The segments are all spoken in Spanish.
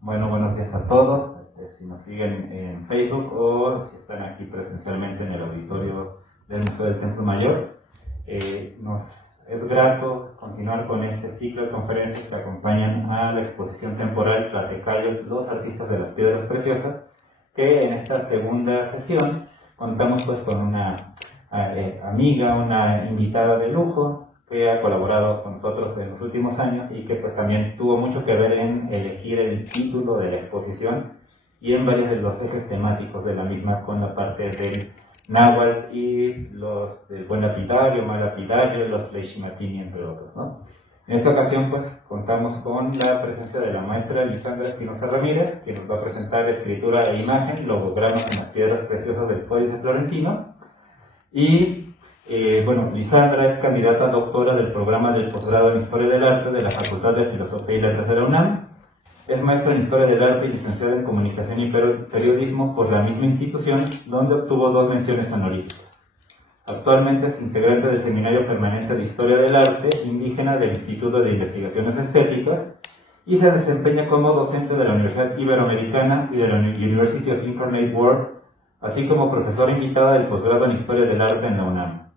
Bueno, buenos días a todos. Si nos siguen en Facebook o si están aquí presencialmente en el auditorio del Museo del Templo Mayor, nos es grato continuar con este ciclo de conferencias que acompañan a la exposición temporal Tlatecayo, los artistas de las piedras preciosas, que en esta segunda sesión contamos pues con una amiga, una invitada de lujo, que ha colaborado con nosotros en los últimos años y que pues también tuvo mucho que ver en elegir el título de la exposición y en varios de los ejes temáticos de la misma, con la parte del náhuatl y los del buen lapidario, mal lapidario y los leishmatini, entre otros, ¿no? En esta ocasión pues contamos con la presencia de la maestra Lisandra Espinosa Ramírez, que nos va a presentar la escritura e imagen, logogramas en las piedras preciosas del Códice Florentino. Y bueno, Lisandra es candidata a doctora del programa del posgrado en Historia del Arte de la Facultad de Filosofía y Letras de la UNAM. Es maestra en Historia del Arte y licenciada en Comunicación y Periodismo por la misma institución, donde obtuvo 2 menciones honoríficas. Actualmente es integrante del Seminario Permanente de Historia del Arte Indígena del Instituto de Investigaciones Estéticas y se desempeña como docente de la Universidad Iberoamericana y de la University of Incarnate Word, así como profesora invitada del posgrado en Historia del Arte en la UNAM.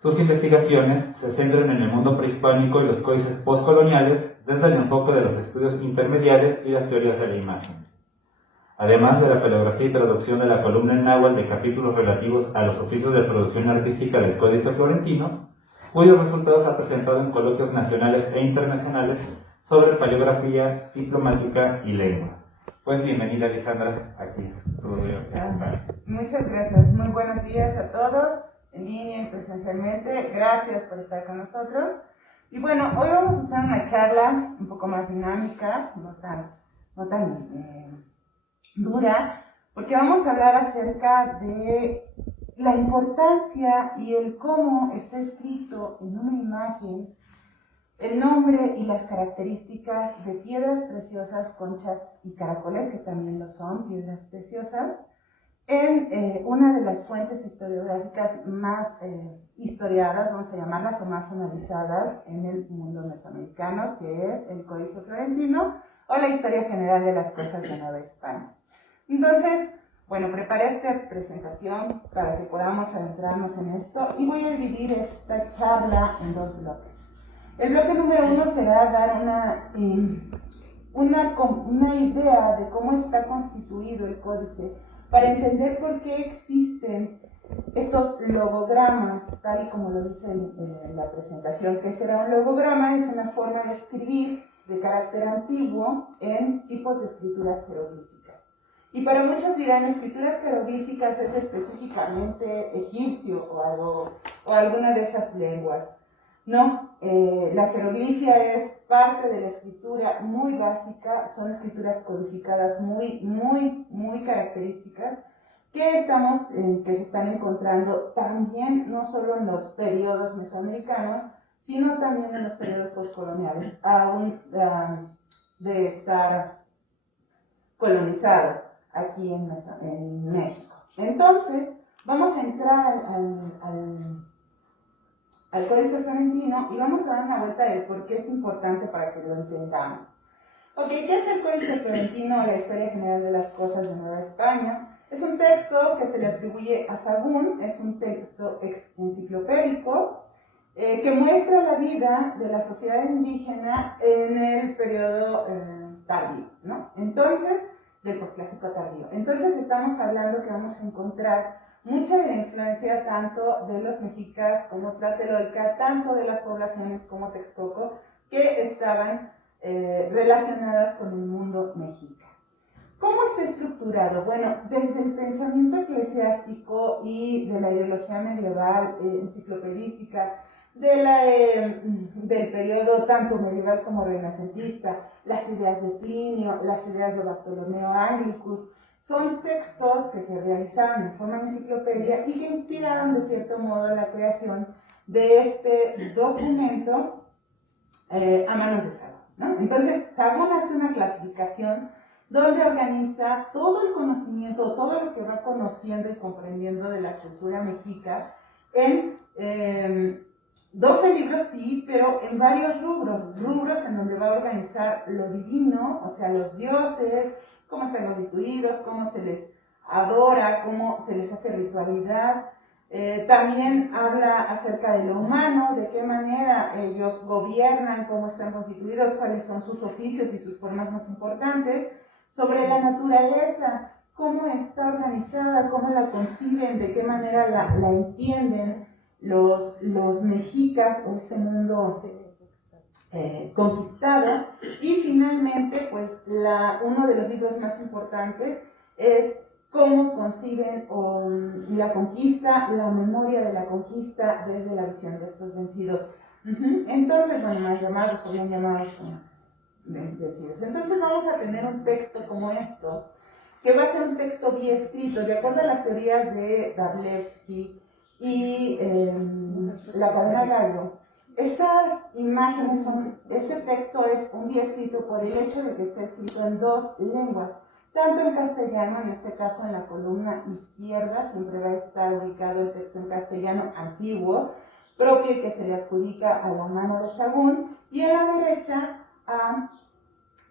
Sus investigaciones se centran en el mundo prehispánico y los códices postcoloniales desde el enfoque de los estudios intermediales y las teorías de la imagen. Además de la paleografía y traducción de la columna en náhuatl de capítulos relativos a los oficios de producción artística del Códice Florentino, cuyos resultados ha presentado en coloquios nacionales e internacionales sobre paleografía, diplomática y lengua. Pues bienvenida, Lisandra, aquí es tu espacio. Muchas gracias, muy buenos días a todos, en línea y presencialmente. Gracias por estar con nosotros. Y bueno, hoy vamos a hacer una charla un poco más dinámica, no tan dura, porque vamos a hablar acerca de la importancia y el cómo está escrito en una imagen el nombre y las características de piedras preciosas, conchas y caracoles, que también lo son, piedras preciosas, en una de las fuentes historiográficas más historiadas, vamos a llamarlas, o más analizadas en el mundo mesoamericano, que es el Códice Florentino o la Historia General de las Cosas de Nueva España. Entonces, bueno, preparé esta presentación para que podamos adentrarnos en esto y voy a dividir esta charla en 2 bloques. El bloque número 1 será dar una idea de cómo está constituido el códice para entender por qué existen estos logogramas, tal y como lo dice en la presentación. ¿Qué será un logograma? Es una forma de escribir de carácter antiguo en tipos de escrituras jeroglíficas. Y para muchos dirán, escrituras jeroglíficas es específicamente egipcio o alguna de esas lenguas. No, la jeroglifia es parte de la escritura muy básica, son escrituras codificadas muy características que se están encontrando también no solo en los periodos mesoamericanos, sino también en los periodos postcoloniales, aún de estar colonizados aquí en México. Entonces, vamos a entrar al Códice Florentino y vamos a dar una vuelta de por qué es importante para que lo entendamos. Ok, ¿qué es el Códice Florentino o la Historia General de las Cosas de Nueva España? Es un texto que se le atribuye a Sagún, es un texto enciclopédico que muestra la vida de la sociedad indígena en el periodo tardío, ¿no? Entonces, del posclásico tardío. Entonces estamos hablando que vamos a encontrar mucha de la influencia tanto de los mexicas como Tlatelolca, tanto de las poblaciones como Texcoco, que estaban relacionadas con el mundo mexica. ¿Cómo está estructurado? Bueno, desde el pensamiento eclesiástico y de la ideología medieval, enciclopedística, del periodo tanto medieval como renacentista, las ideas de Plinio, las ideas de Bartolomeo Anglicus, son textos que se realizaron en forma de enciclopedia y que inspiraron de cierto modo la creación de este documento a manos de Sagún, ¿no? Entonces, Sagún hace una clasificación donde organiza todo el conocimiento, todo lo que va conociendo y comprendiendo de la cultura mexica en 12 libros sí, pero en varios rubros en donde va a organizar lo divino, o sea, los dioses, cómo están constituidos, cómo se les adora, cómo se les hace ritualidad. También habla acerca de lo humano, de qué manera ellos gobiernan, cómo están constituidos, cuáles son sus oficios y sus formas más importantes, sobre la naturaleza, cómo está organizada, cómo la conciben, de qué manera la entienden los mexicas o este mundo conquistado. Y finalmente, pues uno de los libros más importantes es cómo conciben la conquista, la memoria de la conquista desde la visión de estos vencidos. Entonces, bueno, más llamados o bien llamados como vencidos. Entonces vamos a tener un texto como esto, que va a ser un texto bien escrito, de acuerdo a las teorías de Darlevsky y la cadena Gallo. Estas imágenes este texto es un bien escrito por el hecho de que está escrito en dos lenguas, tanto en castellano, en este caso en la columna izquierda, siempre va a estar ubicado el texto en castellano antiguo, propio y que se le adjudica a la mano de Sahagún, y en la derecha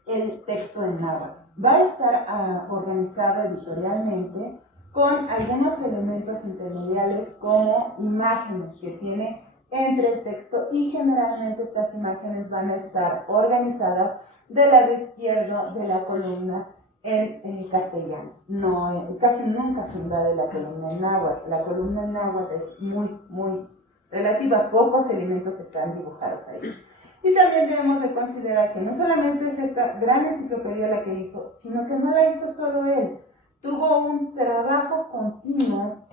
el texto en náhuatl. Va a estar organizado editorialmente con algunos elementos intermediarios como imágenes que tiene entre el texto, y generalmente estas imágenes van a estar organizadas del lado izquierdo de la columna en castellano. No, casi nunca se da de la columna en náhuatl. La columna en náhuatl es muy relativa, pocos elementos están dibujados ahí. Y también debemos de considerar que no solamente es esta gran enciclopedia la que hizo, sino que no la hizo solo él. Tuvo un trabajo continuo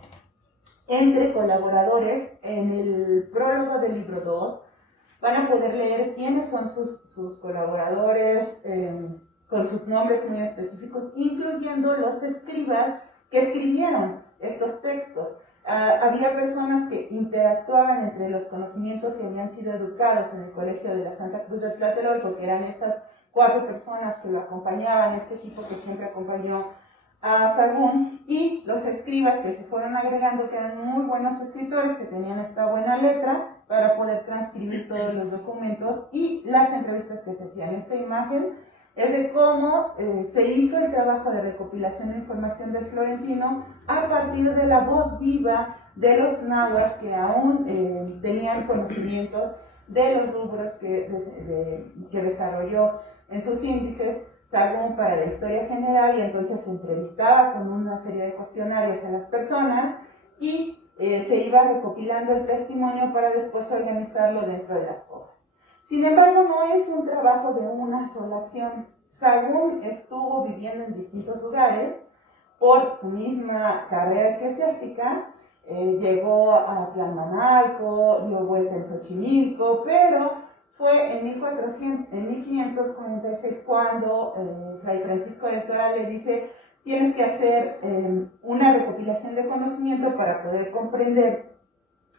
entre colaboradores. En el prólogo del libro 2 van a poder leer quiénes son sus colaboradores, con sus nombres muy específicos, incluyendo los escribas que escribieron estos textos. Había personas que interactuaban entre los conocimientos y habían sido educados en el Colegio de la Santa Cruz de Tlatelolco, que eran estas 4 personas que lo acompañaban, este equipo que siempre acompañó a Sahagún, y los escribas que se fueron agregando, que eran muy buenos escritores, que tenían esta buena letra para poder transcribir todos los documentos y las entrevistas que se hacían. Esta imagen es de cómo se hizo el trabajo de recopilación de información del florentino a partir de la voz viva de los nahuas que aún tenían conocimientos de los rubros que desarrolló en sus índices Sahagún para la historia general, y entonces se entrevistaba con una serie de cuestionarios a las personas y se iba recopilando el testimonio para después organizarlo dentro de las hojas. Sin embargo, no es un trabajo de una sola acción. Sahagún estuvo viviendo en distintos lugares por su misma carrera eclesiástica. Llegó a Tlalmanalco, dio vuelta en Xochimilco, pero fue en 1546 cuando Fray Francisco del Toral le dice: tienes que hacer una recopilación de conocimiento para poder comprender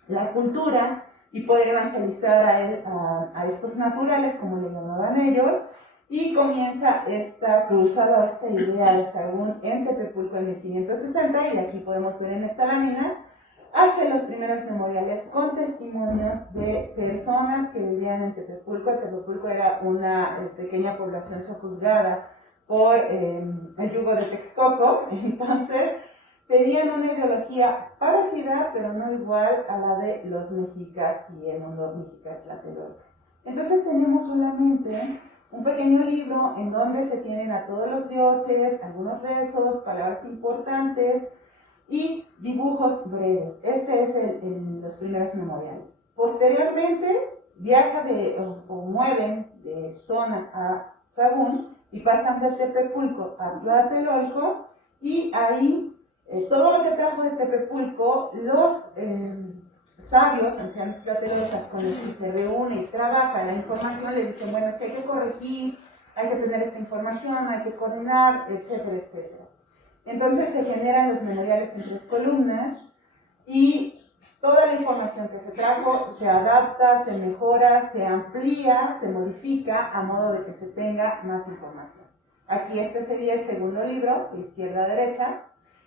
la cultura y poder evangelizar a estos naturales, como le llamaban ellos, y comienza esta cruzada, esta idea de Sahagún en Tepepulco en 1560, y aquí podemos ver en esta lámina, hace los primeros memoriales con testimonios de personas que vivían en Tepepulco. Tepepulco era una pequeña población sojuzgada por el yugo de Texcoco, entonces tenían una ideología parecida, pero no igual a la de los mexicas y el mundo mexica Tlatelolco. Entonces tenemos solamente un pequeño libro en donde se tienen a todos los dioses, algunos rezos, palabras importantes y dibujos breves. Este es los primeros memoriales. Posteriormente viaja o mueven de zona a Sahagún y pasan de Tepepulco a Tlatelolco, y ahí todo lo que trajo de Tepepulco, los sabios, ancianos tlatelolcas, con los que se reúne y trabaja la información, les dicen: bueno, es que hay que corregir, hay que tener esta información, hay que coordinar, etcétera, etcétera. Entonces se generan los memoriales en 3 columnas, y toda la información que se trajo se adapta, se mejora, se amplía, se modifica a modo de que se tenga más información. Aquí este sería el segundo libro, de izquierda a derecha.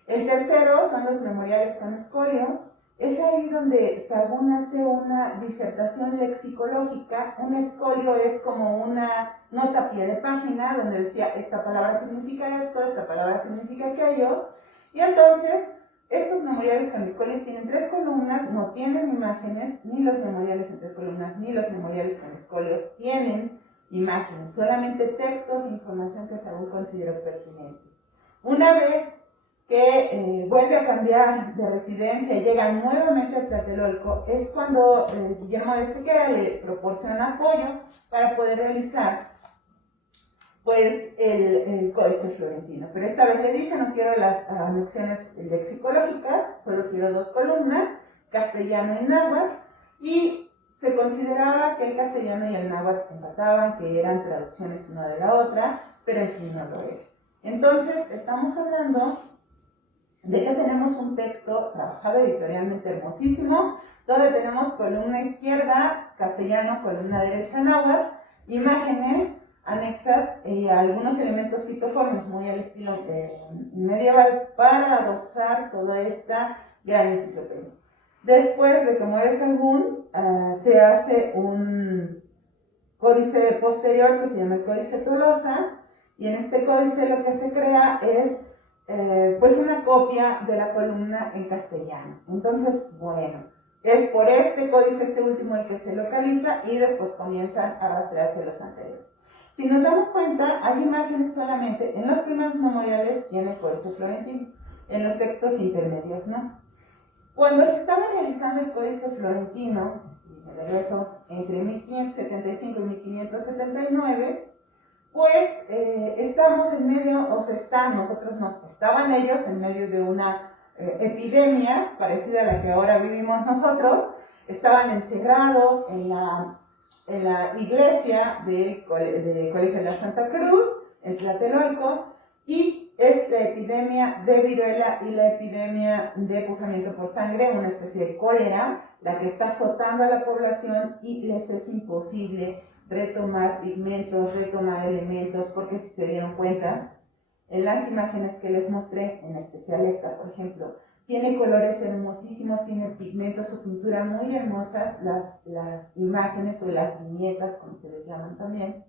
El tercero son los memoriales con escolios, Es ahí donde Sahagún hace una disertación lexicológica. Un escolio es como una nota a pie de página donde decía esta palabra significa esto, esta palabra significa aquello, y entonces estos memoriales con escolios tienen 3 columnas, no tienen imágenes, ni los memoriales en 3 columnas, ni los memoriales con escolios tienen imágenes, solamente textos e información que Sahagún consideró pertinente. Una vez que vuelve a cambiar de residencia y llega nuevamente a Tlatelolco, es cuando Guillermo de Sequera le proporciona apoyo para poder realizar pues el Códice Florentino. Pero esta vez le dice, no quiero las anexiones lexicológicas, solo quiero 2 columnas, castellano y náhuatl, y se consideraba que el castellano y el náhuatl empataban, que eran traducciones una de la otra, pero en sí no lo era. Entonces, estamos hablando de que tenemos un texto trabajado editorialmente hermosísimo, donde tenemos columna izquierda, castellano, columna derecha, náhuatl, imágenes anexas y algunos elementos fitoformes muy al estilo medieval para adosar toda esta gran enciclopedia. Después de que muere Sahagún, se hace un códice posterior que se llama el Códice Tolosa, y en este códice lo que se crea es pues una copia de la columna en castellano. Entonces, bueno, es por este códice, este último, el que se localiza, y después comienzan a rastrearse los anteriores. Si nos damos cuenta, hay imágenes solamente en los primeros memoriales y en el Códice Florentino, en los textos intermedios, ¿no? Cuando se estaba realizando el Códice Florentino, y me regreso entre 1575 y 1579, pues estamos en medio, o se están, nosotros no, estaban ellos en medio de una epidemia parecida a la que ahora vivimos nosotros. Estaban encerrados en la iglesia del Colegio de la Santa Cruz, en Tlatelolco, y esta epidemia de viruela y la epidemia de pujamiento por sangre, una especie de cólera, la que está azotando a la población, y les es imposible retomar pigmentos, retomar elementos, porque si se dieron cuenta, en las imágenes que les mostré, en especial esta, por ejemplo, tiene colores hermosísimos, tiene pigmentos o pintura muy hermosas, las imágenes o las viñetas, como se les llaman también.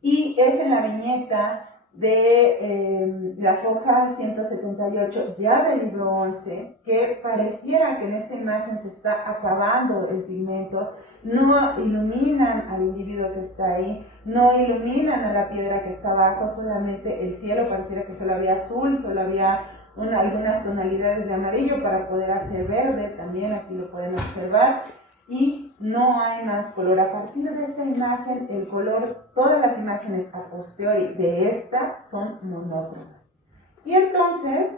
Y es en la viñeta de la foja 178, ya del libro 11, que pareciera que en esta imagen se está acabando el pigmento. No iluminan al individuo que está ahí, no iluminan a la piedra que está abajo, solamente el cielo pareciera que solo había azul, solo había algunas tonalidades de amarillo para poder hacer verde, también aquí lo pueden observar, y no hay más color. A partir de esta imagen, el color, todas las imágenes a posteriori de esta son monótonas. Y entonces,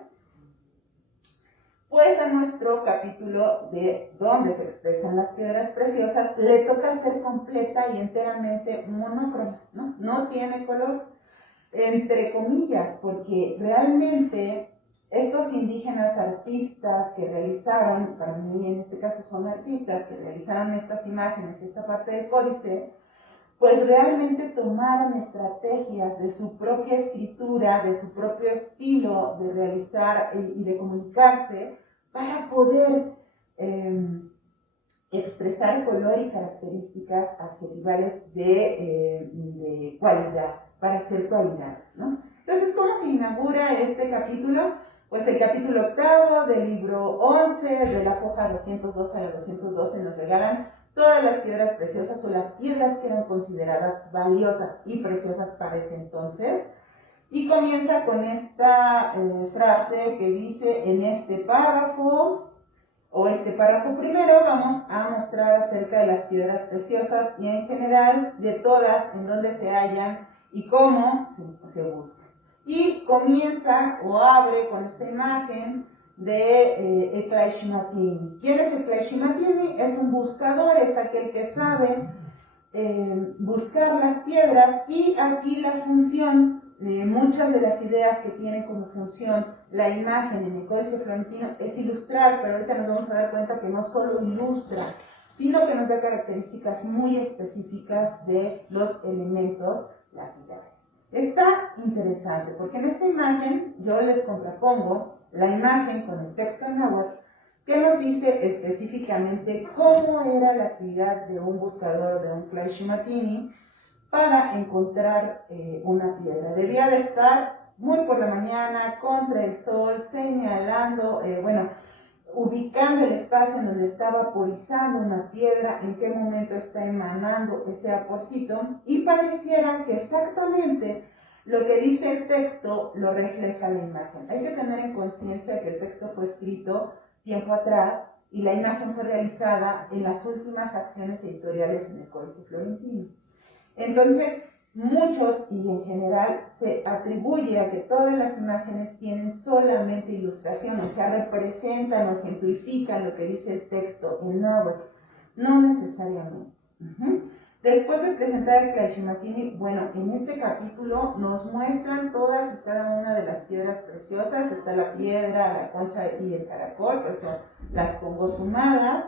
pues a nuestro capítulo de donde se expresan las piedras preciosas, le toca ser completa y enteramente monócroma, ¿no? No tiene color, entre comillas, porque realmente estos indígenas artistas que realizaron, para mí en este caso son artistas, que realizaron estas imágenes, esta parte del códice, pues realmente tomaron estrategias de su propia escritura, de su propio estilo de realizar y de comunicarse, para poder expresar color y características adjetivales de cualidad, para hacer cualidades, ¿no? Entonces, ¿cómo se inaugura este capítulo? Pues el capítulo 8 del libro 11, de la foja 212 a la 212, nos regalan todas las piedras preciosas, o las piedras que eran consideradas valiosas y preciosas para ese entonces. Y comienza con esta frase que dice: en este párrafo, o este párrafo primero, vamos a mostrar acerca de las piedras preciosas y en general de todas, en dónde se hallan y cómo se buscan. Y comienza o abre con esta imagen de Eclaixmatini. ¿Quién es Eclaixmatini? Es un buscador, es aquel que sabe buscar las piedras, y aquí la función, muchas de las ideas que tienen como función la imagen en el Códice Florentino es ilustrar, pero ahorita nos vamos a dar cuenta que no solo ilustra, sino que nos da características muy específicas de los elementos lapidarios. Está interesante porque en esta imagen yo les contrapongo la imagen con el texto en náhuatl que nos dice específicamente cómo era la actividad de un buscador de un Flesch-Martini para encontrar una piedra. Debía de estar muy por la mañana, contra el sol, señalando, ubicando el espacio en donde está vaporizando una piedra, en qué momento está emanando ese vaporcito, y pareciera que exactamente lo que dice el texto lo refleja la imagen. Hay que tener en conciencia que el texto fue escrito tiempo atrás y la imagen fue realizada en las últimas acciones editoriales en el Códice Florentino. Entonces, muchos y en general se atribuye a que todas las imágenes tienen solamente ilustración, o sea, representan o ejemplifican lo que dice el texto en náhuatl. No necesariamente. Después de presentar el Flesch-Martini, bueno, en este capítulo nos muestran todas y cada una de las piedras preciosas. Está la piedra, la concha y el caracol, por eso las pongo sumadas,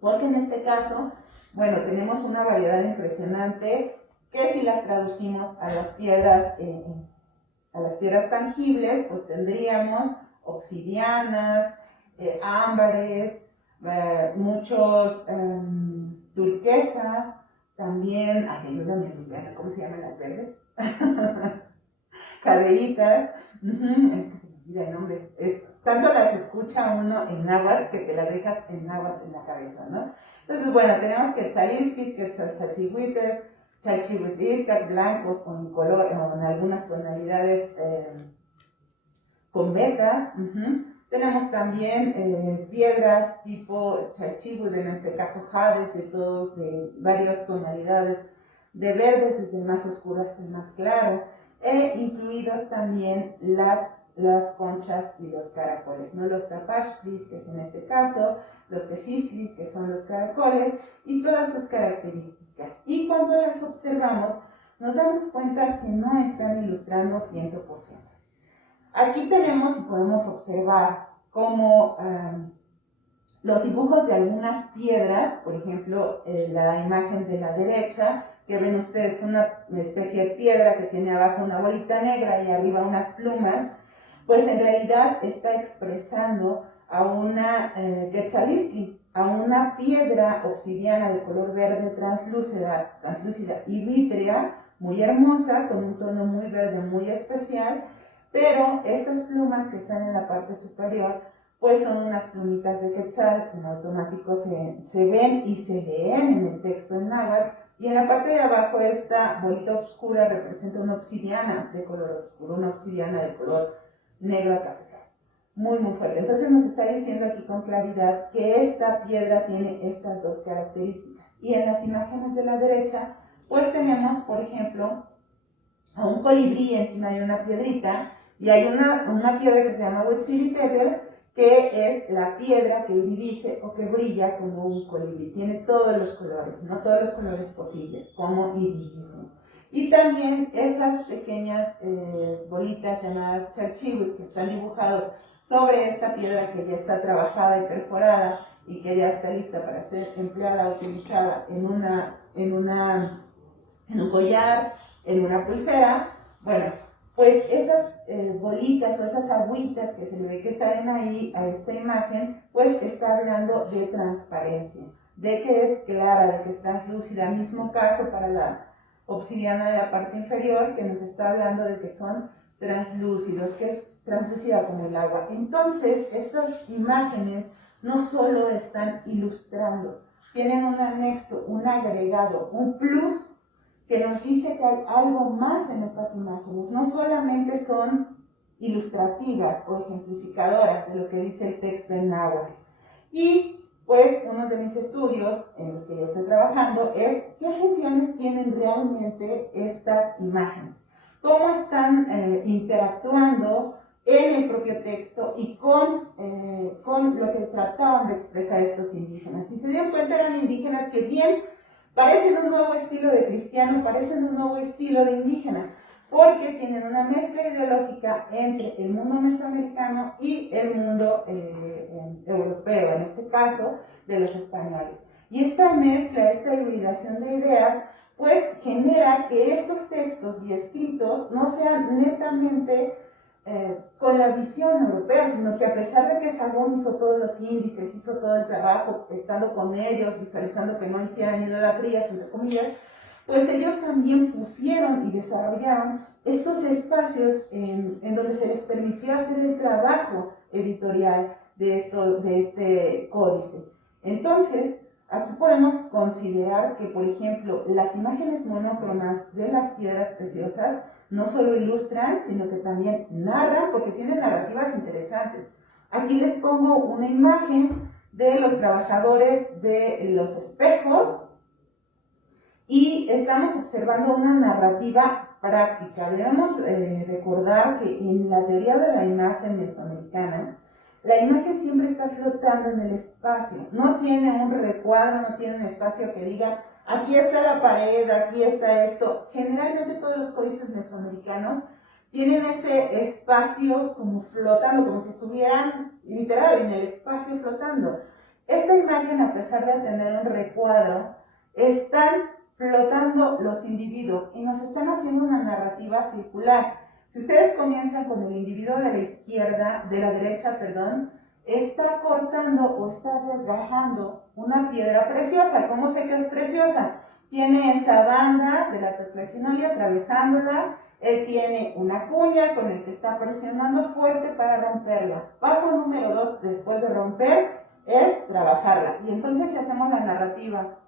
porque en este caso, bueno, tenemos una variedad impresionante que si las traducimos a las piedras tangibles, pues tendríamos obsidianas, ámbares, muchos turquesas, también, ayúdame, ¿cómo se llaman las verdes? Cadeitas, es que se me olvida el nombre, tanto las escucha uno en náhuatl que te las dejas en náhuatl en la cabeza, ¿no? Entonces, bueno, tenemos quetzalisquis, quetzalchachihuites, chalchihuitiscas blancos con color, en algunas tonalidades con vetas. Tenemos también piedras tipo chalchihuit, en este caso jades, de varias tonalidades de verdes, desde el más oscuro hasta el más claro, e incluidos también las conchas y los caracoles, ¿no? Los tapachlis, que es en este caso, los quesisquis, que son los caracoles, y todas sus características. Y cuando las observamos, nos damos cuenta que no están ilustrando 100%. Aquí tenemos y podemos observar cómo los dibujos de algunas piedras, por ejemplo, la imagen de la derecha, que ven ustedes una especie de piedra que tiene abajo una bolita negra y arriba unas plumas, pues en realidad está expresando a una quetzalisqui, a una piedra obsidiana de color verde translúcida y vítrea, muy hermosa, con un tono muy verde, muy especial, pero estas plumas que están en la parte superior, pues son unas plumitas de quetzal, en automático se ven y se leen en el texto en náhuatl, y en la parte de abajo esta bolita oscura representa una obsidiana de color oscuro, una obsidiana de color negro atravesado, muy muy fuerte. Entonces nos está diciendo aquí con claridad que esta piedra tiene estas dos características. Y en las imágenes de la derecha, pues tenemos, por ejemplo, a un colibrí encima de una piedrita, y hay una piedra que se llama Huitzilitetl, que es la piedra que iridisce o que brilla como un colibrí. Tiene todos los colores, no todos los colores posibles, como iridisce. Y también esas pequeñas bolitas llamadas chalchihuit que están dibujados sobre esta piedra que ya está trabajada y perforada y que ya está lista para ser empleada, utilizada en un collar, en una pulsera. Bueno, pues esas bolitas o esas agüitas que se le ve que salen ahí a esta imagen, pues está hablando de transparencia, de que es clara, de que es translúcida. Mismo caso para la obsidiana de la parte inferior, que nos está hablando de que son translúcidos, que es translúcida como el agua. Entonces, estas imágenes no solo están ilustrando, tienen un anexo, un agregado, un plus que nos dice que hay algo más en estas imágenes. No solamente son ilustrativas o ejemplificadoras de lo que dice el texto en náhuatl. Y pues uno de mis estudios en los que yo estoy trabajando es qué funciones tienen realmente estas imágenes, cómo están interactuando en el propio texto y con lo que trataban de expresar estos indígenas. Si se dieron cuenta, eran indígenas que bien parecen un nuevo estilo de cristiano, parecen un nuevo estilo de indígena, porque tienen una mezcla ideológica entre el mundo mesoamericano y el mundo europeo, en este caso de los españoles. Y esta mezcla, esta hibridación de ideas, pues genera que estos textos y escritos no sean netamente con la visión europea, sino que a pesar de que Sagún hizo todos los índices, hizo todo el trabajo, estando con ellos, visualizando que no hicieran idolatrías, entre comillas, pues ellos también pusieron y desarrollaron estos espacios en donde se les permitía hacer el trabajo editorial de este códice. Entonces, aquí podemos considerar que, por ejemplo, las imágenes monócromas de las piedras preciosas no solo ilustran, sino que también narran, porque tienen narrativas interesantes. Aquí les pongo una imagen de los trabajadores de los espejos y estamos observando una narrativa práctica. Debemos recordar que en la teoría de la imagen mesoamericana, la imagen siempre está flotando en el espacio, no tiene un recuadro, no tiene un espacio que diga, aquí está la pared, aquí está esto. Generalmente todos los códices mesoamericanos tienen ese espacio como flotando, como si estuvieran literal en el espacio flotando. Esta imagen, a pesar de tener un recuadro, están flotando los individuos y nos están haciendo una narrativa circular. Si ustedes comienzan con el individuo de la derecha, está cortando o está desgajando una piedra preciosa. ¿Cómo sé que es preciosa? Tiene esa banda de la tetracinolia atravesándola, él tiene una cuña con el que está presionando fuerte para romperla. Paso número 2, después de romper, es trabajarla. Y entonces si hacemos la narrativa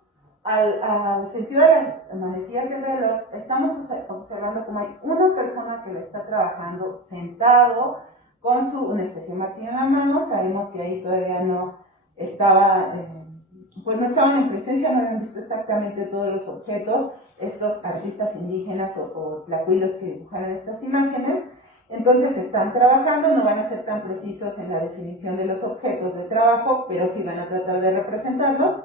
al sentido de las manecillas del reloj, estamos observando como hay una persona que lo está trabajando sentado con una especie de martillo en la mano. Sabemos que ahí todavía no estaban en presencia, no habían visto exactamente todos los objetos, estos artistas indígenas o tlacuilos que dibujaron estas imágenes. Entonces están trabajando, no van a ser tan precisos en la definición de los objetos de trabajo, pero sí van a tratar de representarlos.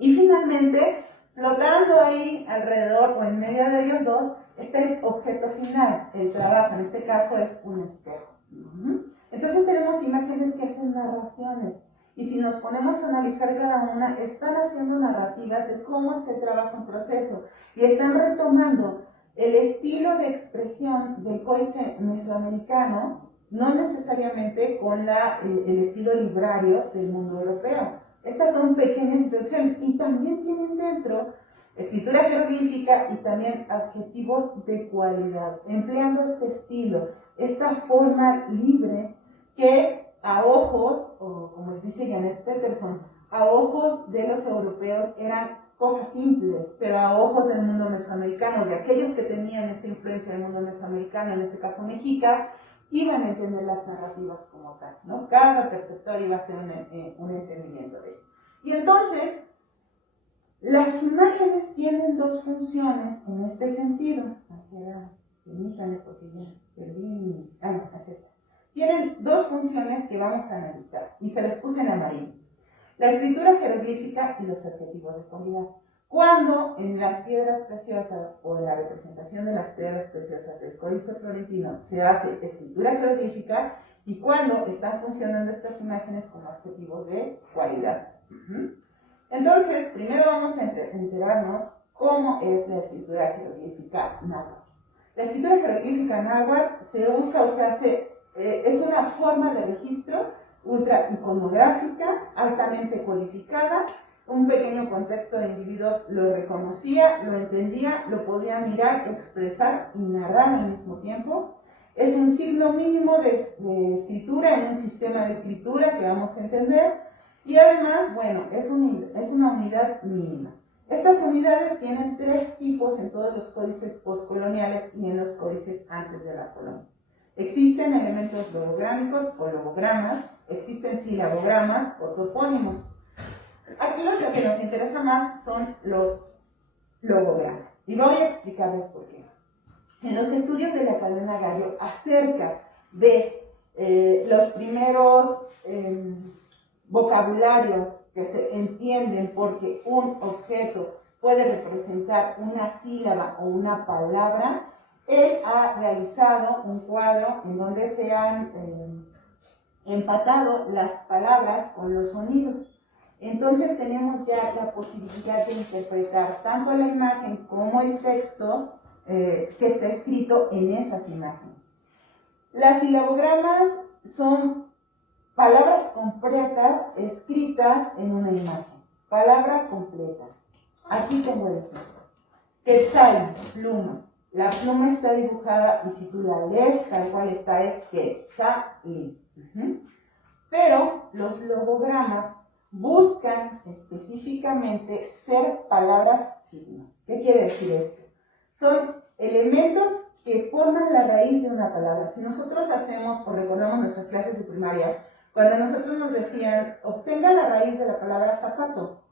Y finalmente, flotando ahí alrededor o en medio de ellos dos, está el objeto final, el trabajo. En este caso es un espejo. Entonces tenemos imágenes que hacen narraciones. Y si nos ponemos a analizar cada una, están haciendo narrativas de cómo es el trabajo en proceso. Y están retomando el estilo de expresión del códice mesoamericano, no necesariamente con el estilo librario del mundo europeo. Estas son pequeñas introducciones y también tienen dentro escritura jeroglífica y también adjetivos de cualidad, empleando este estilo, esta forma libre que a ojos, o como dice Janet Peterson, a ojos de los europeos eran cosas simples, pero a ojos del mundo mesoamericano, de aquellos que tenían esta influencia del mundo mesoamericano, en este caso mexica, iban a entender las narrativas como tal, ¿no? Cada perceptor iba a hacer un entendimiento de ello. Y entonces, las imágenes tienen dos funciones en este sentido. Permítanme porque ya perdí. Así está. Tienen dos funciones que vamos a analizar y se les puse en amarillo. La escritura jeroglífica y los adjetivos de cualidad. Cuando en las piedras preciosas o en la representación de las piedras preciosas del Códice Florentino se hace escritura jeroglífica y cuando están funcionando estas imágenes como adjetivos de cualidad. Entonces, primero vamos a enterarnos cómo es la escritura jeroglífica náhuatl. La escritura jeroglífica náhuatl se usa o se hace, es una forma de registro ultra iconográfica, altamente codificada. Un pequeño contexto de individuos lo reconocía, lo entendía, lo podía mirar, expresar y narrar al mismo tiempo. Es un signo mínimo de escritura en un sistema de escritura que vamos a entender. Y además, bueno, es una unidad mínima. Estas unidades tienen tres tipos en todos los códices postcoloniales y en los códices antes de la colonia. Existen elementos logográmicos o logogramas, existen silabogramas o topónimos. Aquí lo que nos interesa más son los logogramas. Y voy a explicarles por qué. En los estudios de la cadena Gallo acerca de los primeros vocabularios que se entienden porque un objeto puede representar una sílaba o una palabra, él ha realizado un cuadro en donde se han empatado las palabras con los sonidos. Entonces tenemos ya la posibilidad de interpretar tanto la imagen como el texto que está escrito en esas imágenes. Las silabogramas son palabras completas escritas en una imagen. Palabra completa. Aquí tengo el ejemplo. Quetzal, pluma. La pluma está dibujada y si tú la lees, tal cual está, es Quetzalí. Pero los logogramas buscan específicamente ser palabras signos. ¿Qué quiere decir esto? Son elementos que forman la raíz de una palabra. Si nosotros hacemos o recordamos nuestras clases de primaria, cuando nosotros nos decían, obtenga la raíz de la palabra zapato,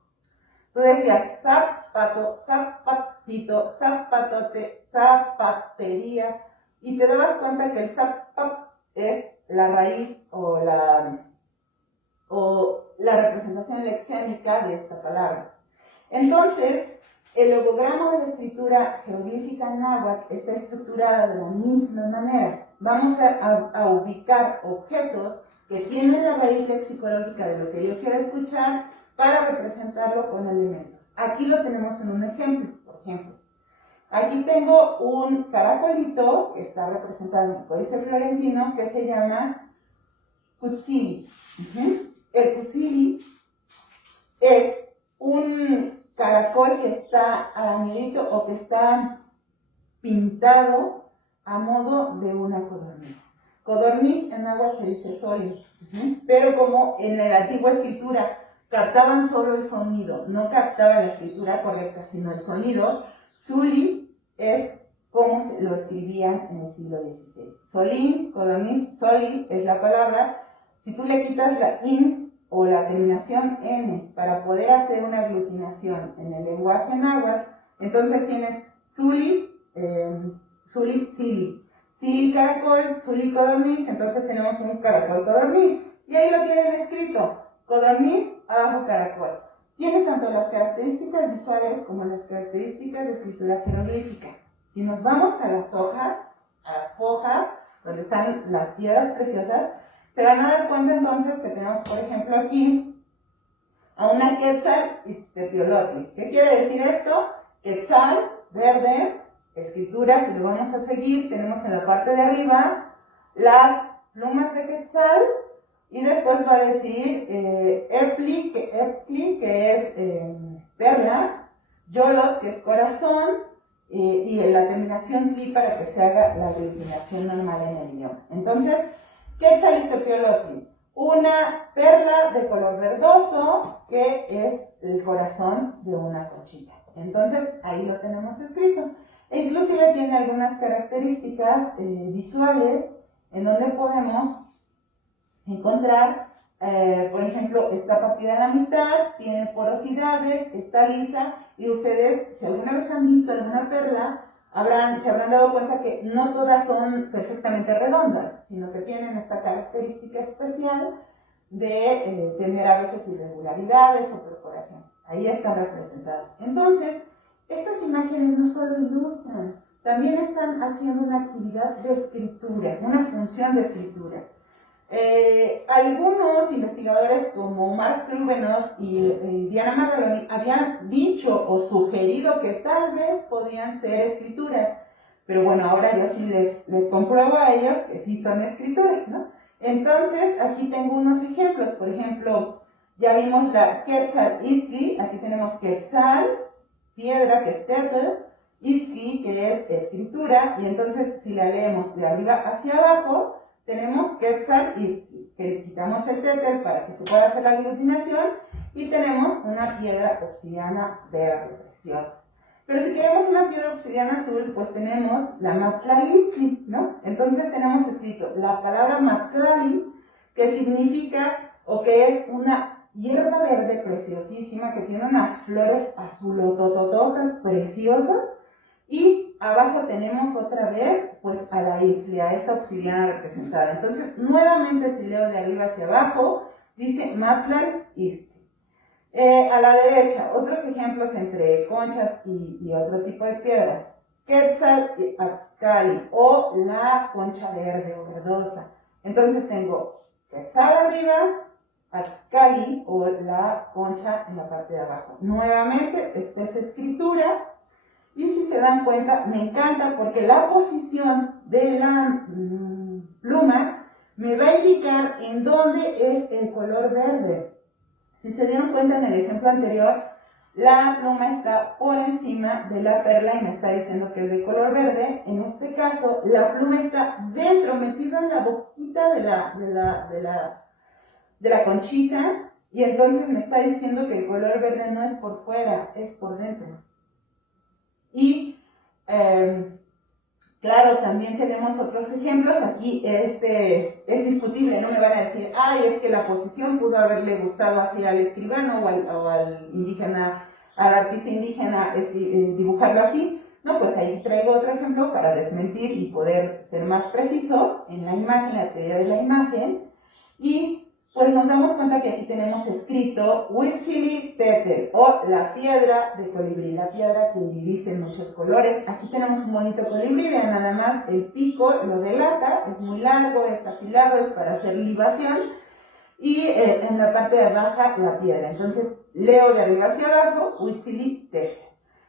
tú decías zapato, zapatito, zapatote, zapatería, y te dabas cuenta que el zapat es la raíz o la representación lexémica de esta palabra. Entonces, el logograma o la escritura jeroglífica náhuatl está estructurada de la misma manera. Vamos a ubicar objetos que tienen la raíz lexicológica de lo que yo quiero escuchar para representarlo con elementos. Aquí lo tenemos en un ejemplo. Por ejemplo, aquí tengo un caracolito que está representado en el códice florentino que se llama Cutzili. El Cutzili es un caracol que está arañadito o que está pintado a modo de una codorniz. Codorniz en náhuatl se dice soli, pero como en la antigua escritura captaban solo el sonido, no captaban la escritura correcta, sino el sonido, Zuli es como se lo escribían en el siglo XVI. Solín, codorniz, soli es la palabra. Si tú le quitas la in o la terminación n para poder hacer una aglutinación en el lenguaje náhuatl, entonces tienes Zuli, Zuli, Sili. Sili caracol, Zuli codorniz, entonces tenemos un caracol codorniz. Y ahí lo tienen escrito, codorniz, abajo caracol. Tiene tanto las características visuales como las características de escritura jeroglífica. Si nos vamos a las hojas, a las fojas, donde están las piedras preciosas, se van a dar cuenta entonces que tenemos, por ejemplo, aquí a una Quetzalitztepiolotl. ¿Qué quiere decir esto? Quetzal, verde, escritura, si lo vamos a seguir, tenemos en la parte de arriba las plumas de Quetzal y después va a decir Epli, que es perla, Yolot, que es corazón, y la terminación Tli para que se haga la aglutinación normal en el idioma. Entonces, Quetzalitztepiolotl, una perla de color verdoso que es el corazón de una conchita. Entonces, ahí lo tenemos escrito. E inclusive tiene algunas características visuales en donde podemos encontrar, por ejemplo, está partida a la mitad, tiene porosidades, está lisa, y ustedes, si alguna vez han visto alguna perla, se habrán dado cuenta que no todas son perfectamente redondas, sino que tienen esta característica especial de tener a veces irregularidades o perforaciones. Ahí están representadas. Entonces, estas imágenes no solo ilustran, también están haciendo una actividad de escritura, una función de escritura. Algunos investigadores como Mark Zubenov y Diana Marroloni habían dicho o sugerido que tal vez podían ser escrituras, pero bueno, ahora yo sí les compruebo a ellos que sí son escrituras, ¿no? Entonces, aquí tengo unos ejemplos. Por ejemplo, ya vimos la Quetzalitztli, aquí tenemos Quetzal, piedra, que es tetl, Itztli, que es escritura, y entonces si la leemos de arriba hacia abajo, tenemos Quetzalitztli, que le quitamos el tetl para que se pueda hacer la aglutinación, y tenemos una piedra obsidiana verde, preciosa. Pero si queremos una piedra obsidiana azul, pues tenemos la Matlalitztli, ¿no? Entonces tenemos escrito la palabra Matlali, que significa, o que es una hierba verde preciosísima, que tiene unas flores azulototototas preciosas, y abajo tenemos otra vez, pues, a la Itztli, a esta obsidiana representada. Entonces, nuevamente, si leo de arriba hacia abajo, dice Matlalitztli. A la derecha, otros ejemplos entre conchas y otro tipo de piedras. Quetzalatzcali, o la concha verde o verdosa. Entonces tengo Quetzal arriba, Atzcali, o la concha en la parte de abajo. Nuevamente, esta es escritura. Y si se dan cuenta, me encanta porque la posición de la pluma me va a indicar en dónde es el color verde. Si se dieron cuenta en el ejemplo anterior, la pluma está por encima de la perla y me está diciendo que es de color verde. En este caso, la pluma está dentro, metida en la boquita de la conchita, y entonces me está diciendo que el color verde no es por fuera, es por dentro. Y claro, también tenemos otros ejemplos. Aquí es discutible, no me van a decir, ay, es que la posición pudo haberle gustado así al escribano o al indígena, al artista indígena dibujarlo así. No, pues ahí traigo otro ejemplo para desmentir y poder ser más precisos en la imagen, la teoría de la imagen. Y pues nos damos cuenta que aquí tenemos escrito Huitzilitetl, o la piedra de colibrí, la piedra que dice en muchos colores. Aquí tenemos un bonito colibrí, vean nada más, el pico lo delata, es muy largo, es afilado, es para hacer libación, y en la parte de abajo la piedra. Entonces leo de arriba hacia abajo, Huitzilitetl.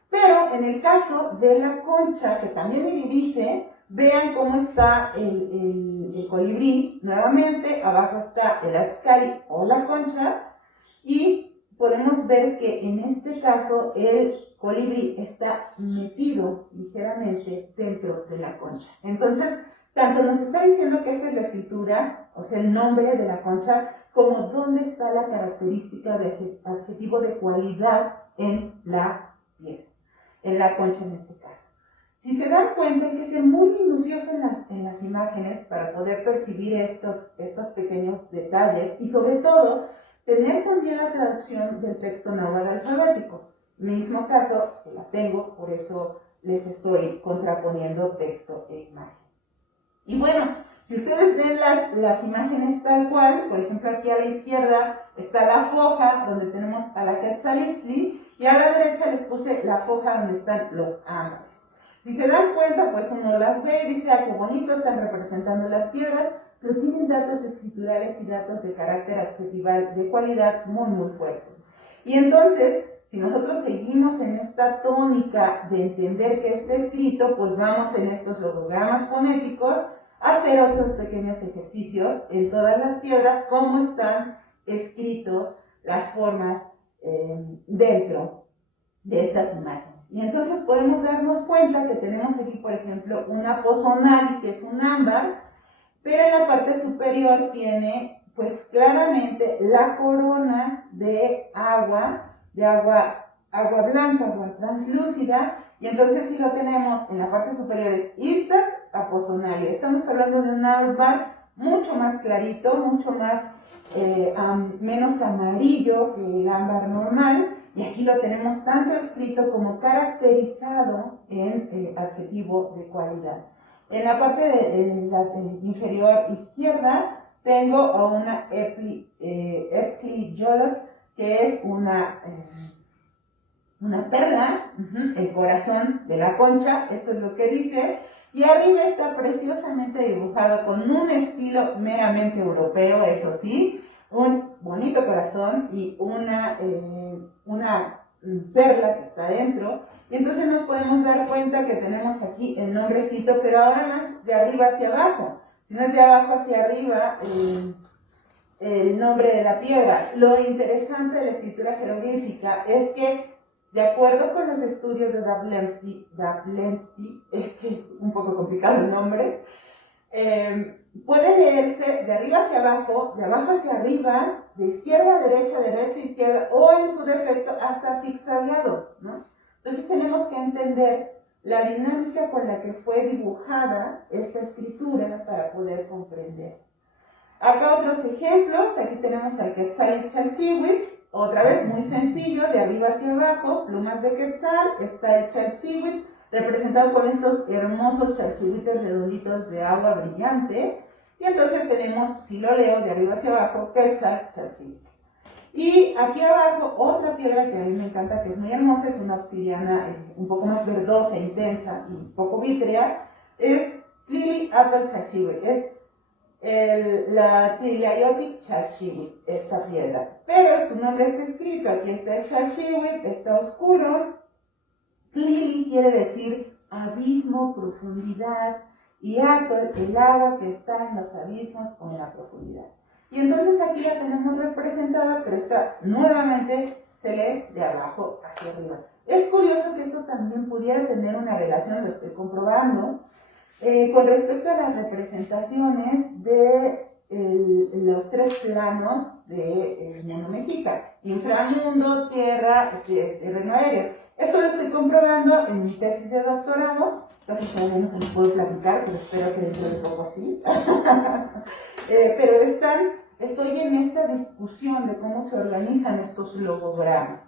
Pero en el caso de la concha, que también dice, vean cómo está el colibrí. Nuevamente, abajo está el axcali o la concha, y podemos ver que en este caso el colibrí está metido ligeramente dentro de la concha. Entonces, tanto nos está diciendo que esta es la escritura, o sea, el nombre de la concha, como dónde está la característica de adjetivo de cualidad en la piedra, en la concha en este caso. Si se dan cuenta, hay que ser muy minucioso en las imágenes para poder percibir estos pequeños detalles, y sobre todo tener también la traducción del texto náhuatl alfabético. En el mismo caso, que la tengo, por eso les estoy contraponiendo texto e imagen. Y bueno, si ustedes ven las imágenes tal cual, por ejemplo aquí a la izquierda está la foja donde tenemos a la Quetzalistli, y a la derecha les puse la foja donde están los ámbares. Si se dan cuenta, pues uno las ve y dice, ah, qué bonito, están representando las piedras, pero tienen datos escriturales y datos de carácter adjetival de cualidad muy, muy fuertes. Y entonces, si nosotros seguimos en esta tónica de entender que está escrito, pues vamos en estos logogramas fonéticos a hacer otros pequeños ejercicios en todas las piedras, cómo están escritos las formas dentro de estas imágenes. Y entonces podemos darnos cuenta que tenemos aquí, por ejemplo, una pozonali, que es un ámbar, pero en la parte superior tiene, pues claramente, la corona de agua blanca, agua translúcida, y entonces si lo tenemos en la parte superior es Iztac a pozonali. Estamos hablando de un ámbar mucho más clarito, mucho más menos amarillo que el ámbar normal, y aquí lo tenemos tanto escrito como caracterizado en adjetivo de cualidad. En la parte de la inferior izquierda tengo a una Epli Yolok, que es una perla, el corazón de la concha, esto es lo que dice. Y arriba está preciosamente dibujado con un estilo meramente europeo, eso sí, un bonito corazón y una perla que está dentro. Y entonces nos podemos dar cuenta que tenemos aquí el nombre escrito, pero ahora no es de arriba hacia abajo, sino es de abajo hacia arriba el nombre de la piedra. Lo interesante de la escritura jeroglífica es que, de acuerdo con los estudios de Dablensky, es que es un poco complicado el nombre, puede leerse de arriba hacia abajo, de abajo hacia arriba, de izquierda a derecha, derecha a izquierda, o en su defecto hasta zigzagueado, ¿no? Entonces tenemos que entender la dinámica con la que fue dibujada esta escritura para poder comprender. Acá otros ejemplos, aquí tenemos al Quetzalcóatl, otra vez muy sencillo, de arriba hacia abajo, plumas de quetzal, está el Chalchihuitl, representado con estos hermosos chalchihuites redonditos de agua brillante, y entonces tenemos, si lo leo de arriba hacia abajo, Quetzalcóatl. Y aquí abajo, otra piedra que a mí me encanta, que es muy hermosa, es una obsidiana un poco más verdosa, intensa y un poco vítrea, es Tlili Atl Chalchihuitl, es la Tiliayopic Chalchihuitl, esta piedra. Pero su nombre está escrito, aquí está el Chalchihuitl, está oscuro. Tlili quiere decir abismo, profundidad, y Atol, el agua que está en los abismos o en la profundidad. Y entonces aquí la tenemos representada, pero esta nuevamente se lee de abajo hacia arriba. Es curioso que esto también pudiera tener una relación, lo estoy comprobando, con respecto a las representaciones de los tres planos del mundo mexica: inframundo, tierra, terreno aéreo. Esto lo estoy comprobando en mi tesis de doctorado, entonces todavía no se me puedo platicar, pero espero que dentro de poco así. Pero estoy en esta discusión de cómo se organizan estos logogramas.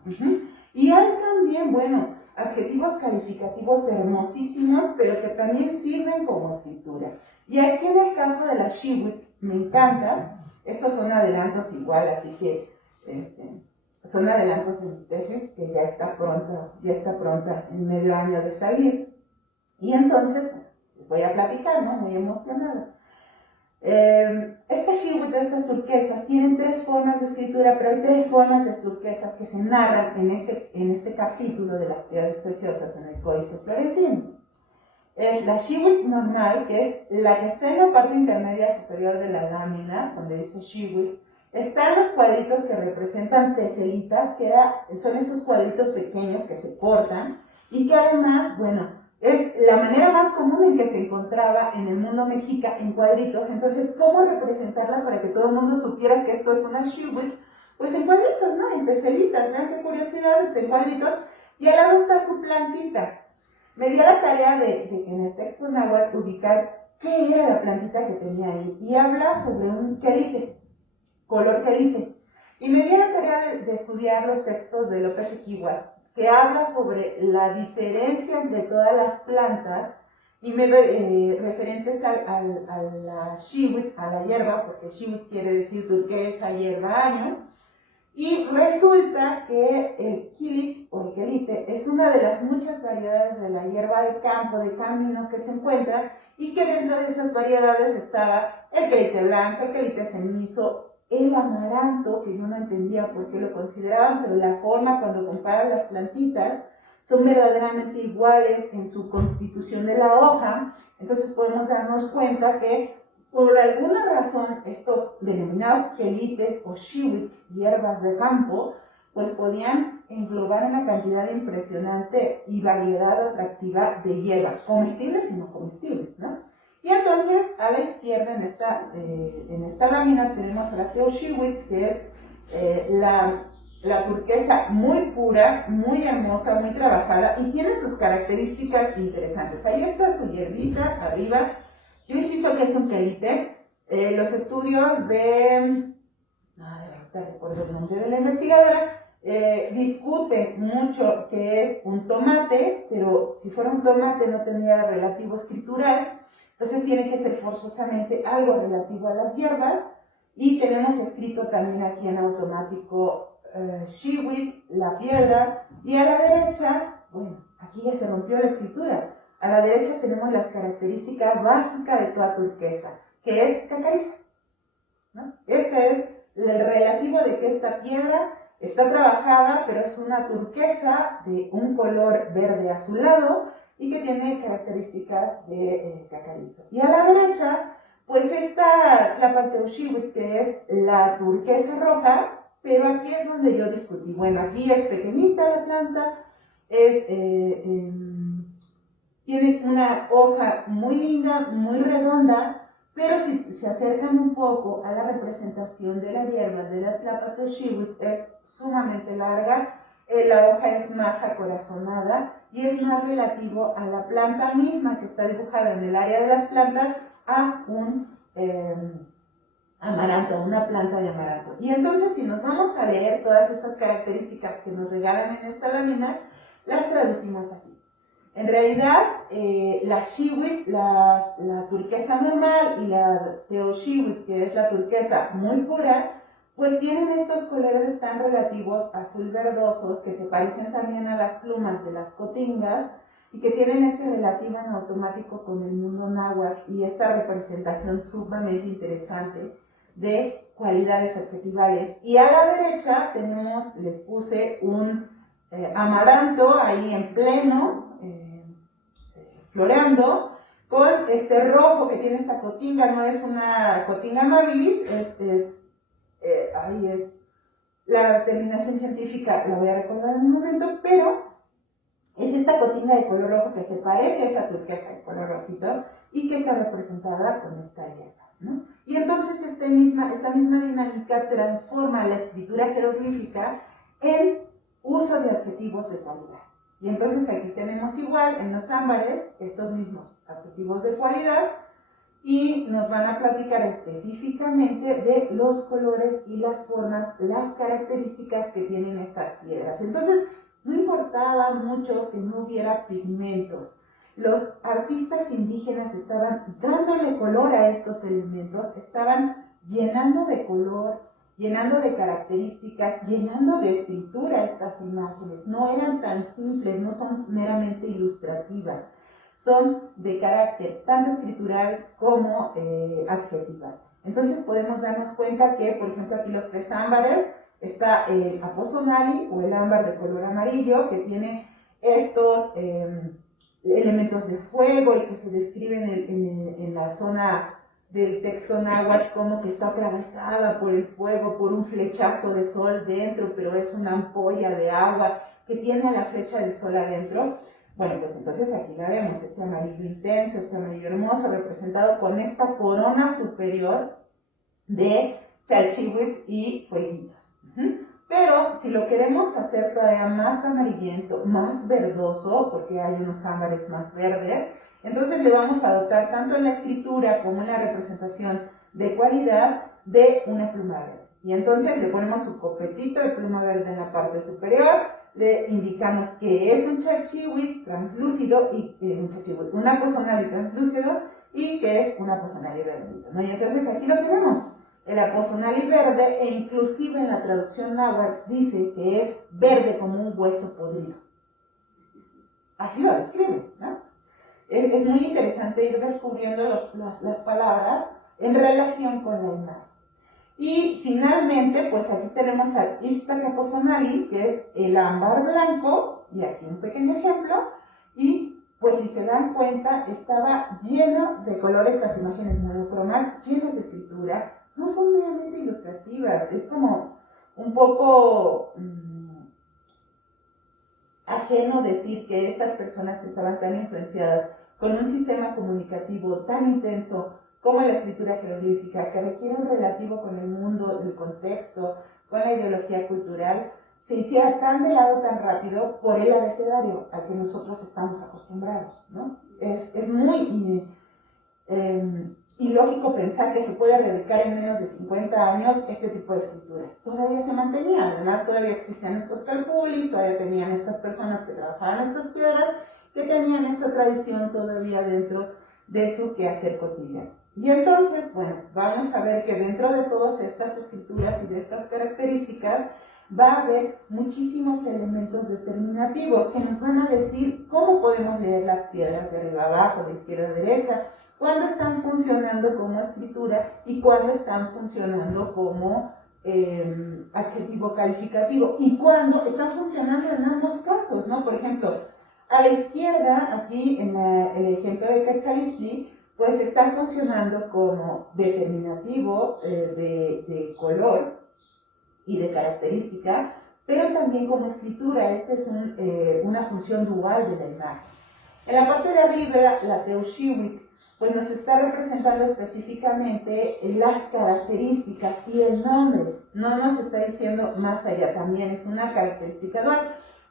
Y hay también, bueno, adjetivos calificativos hermosísimos, pero que también sirven como escritura. Y aquí en el caso de la Shewit, me encanta. Estos son adelantos igual, así que son adelantos de mi tesis que ya está pronta en medio año de salir. Y entonces les voy a platicar, ¿no? Muy emocionada. Estas Shewit, estas turquesas, tienen tres formas de escritura, pero hay tres formas de turquesas que se narran en este capítulo de las piedras preciosas en el Códice Florentino. Es la Shewit normal, que es la que está en la parte intermedia superior de la lámina, donde dice Shewit. Están los cuadritos que representan teselitas, son estos cuadritos pequeños que se cortan, y que además, bueno, es la manera más común en que se encontraba en el mundo mexica en cuadritos. Entonces, ¿cómo representarla para que todo el mundo supiera que esto es una Shewit? Pues en cuadritos, ¿no? En teselitas. Vean qué curiosidad, en cuadritos. Y al lado está su plantita. Me dio la tarea de en el texto náhuatl ubicar qué era la plantita que tenía ahí. Y habla sobre un quelite, color quelite. Y me dio la tarea de estudiar los textos de López Equiguas, que habla sobre la diferencia entre todas las plantas, y me doy referentes a la Shewit, a la hierba, porque Shewit quiere decir turquesa, hierba, año. Y resulta que el quilit o el quelite es una de las muchas variedades de la hierba de campo, de camino que se encuentra, y que dentro de esas variedades estaba el quelite blanco, el quelite cenizo, el amaranto, que yo no entendía por qué lo consideraban, pero la forma cuando comparan las plantitas son verdaderamente iguales en su constitución de la hoja. Entonces podemos darnos cuenta que por alguna razón estos denominados quelites o Shewits, hierbas de campo, pues podían englobar una cantidad impresionante y variedad atractiva de hierbas, comestibles y no comestibles, ¿no? Y entonces, a la izquierda, en esta lámina, tenemos a la Shewit, que es la turquesa muy pura, muy hermosa, muy trabajada, y tiene sus características interesantes. Ahí está su hierbita, arriba. Yo insisto que es un quelite. Los estudios ahorita recuerdo el nombre de la investigadora, discute mucho que es un tomate, pero si fuera un tomate no tendría relativo escritural. Entonces tiene que ser forzosamente algo relativo a las hierbas. Y tenemos escrito también aquí en automático Shewit, la piedra. Y a la derecha, bueno, aquí ya se rompió la escritura. A la derecha tenemos las características básicas de toda turquesa, que es cacariza, ¿no? Este es el relativo de que esta piedra está trabajada, pero es una turquesa de un color verde azulado, y que tiene características de cacarizo. Y a la derecha, pues está la Tlapalteuxihuitl, que es la turquesa roja, pero aquí es donde yo discutí. Bueno, aquí es pequeñita la planta, tiene una hoja muy linda, muy redonda, pero si se acercan un poco a la representación de la hierba de la Tlapalteuxihuitl, es sumamente larga. La hoja es más acorazonada y es más relativo a la planta misma, que está dibujada en el área de las plantas, a un amaranto, una planta de amaranto. Y entonces, si nos vamos a leer todas estas características que nos regalan en esta lámina, las traducimos así. En realidad, la Shewit, la turquesa normal, y la Teoshewit, que es la turquesa muy pura, pues tienen estos colores tan relativos azul verdosos, que se parecen también a las plumas de las cotingas, y que tienen este relativo en automático con el mundo náhuatl, y esta representación sumamente interesante de cualidades adjetivales. Y a la derecha tenemos, les puse un amaranto ahí en pleno, floreando, con este rojo que tiene esta cotinga, no es una cotinga amabilis, ahí es la terminación científica, la voy a recordar en un momento, pero es esta cotinga de color rojo que se parece a esa turquesa de color rojito y que está representada con esta hierba, ¿no? Y entonces esta misma dinámica transforma la escritura jeroglífica en uso de adjetivos de cualidad. Y entonces aquí tenemos igual en los ámbares estos mismos adjetivos de cualidad y nos van a platicar específicamente de los colores y las formas, las características que tienen estas piedras. Entonces, no importaba mucho que no hubiera pigmentos. Los artistas indígenas estaban dándole color a estos elementos, estaban llenando de color, llenando de características, llenando de escritura estas imágenes. No eran tan simples, no son meramente ilustrativas. Son de carácter tanto escritural como adjetival. Entonces podemos darnos cuenta que, por ejemplo, aquí los tres ámbares, está el aposonali o el ámbar de color amarillo, que tiene estos elementos de fuego y que se describen en la zona del texto náhuatl como que está atravesada por el fuego, por un flechazo de sol dentro, pero es una ampolla de agua que tiene a la flecha del sol adentro. Bueno, pues entonces aquí la vemos, este amarillo intenso, este amarillo hermoso, representado con esta corona superior de chalchihuitls y fueguitos. Pero si lo queremos hacer todavía más amarillento, más verdoso, porque hay unos ámbares más verdes, entonces le vamos a dotar tanto en la escritura como en la representación de cualidad de una pluma verde. Y entonces le ponemos su copetito de pluma verde en la parte superior, le indicamos que es un chalchihuitl translúcido y un aposonali translúcido y que es un aposonali verdito, ¿no? Y entonces aquí lo tenemos, el aposonali verde, e inclusive en la traducción náhuatl dice que es verde como un hueso podrido. Así lo describe, ¿no? Es muy interesante ir descubriendo las palabras en relación con la imagen. Y finalmente, pues aquí tenemos al Iztacaposonali, que es el ámbar blanco, y aquí un pequeño ejemplo, y pues si se dan cuenta, estaba lleno de colores, estas imágenes monocromas, llenas de escritura, no son meramente ilustrativas, es como un poco ajeno decir que estas personas que estaban tan influenciadas con un sistema comunicativo tan intenso como la escritura jeroglífica, que requiere un relativo con el mundo, el contexto, con la ideología cultural, se hiciera tan de lado tan rápido por el abecedario al que nosotros estamos acostumbrados, ¿no? Es muy ilógico pensar que se puede erradicar en menos de 50 años este tipo de escritura. Todavía se mantenía, además todavía existían estos calculis, todavía tenían estas personas que trabajaban estas piedras, que tenían esta tradición todavía dentro de su quehacer cotidiano. Y entonces, bueno, vamos a ver que dentro de todas estas escrituras y de estas características va a haber muchísimos elementos determinativos que nos van a decir cómo podemos leer las piedras de arriba abajo, de izquierda a derecha, cuándo están funcionando como escritura y cuándo están funcionando como adjetivo calificativo y cuándo están funcionando en ambos casos, ¿no? Por ejemplo, a la izquierda, aquí en el ejemplo de Quetzalistli, pues está funcionando como determinativo de color y de característica, pero también como escritura. Esta es una función dual de la imagen. En la parte de arriba, la Teuxihuitl, pues nos está representando específicamente las características y el nombre. No nos está diciendo más allá, también es una característica dual.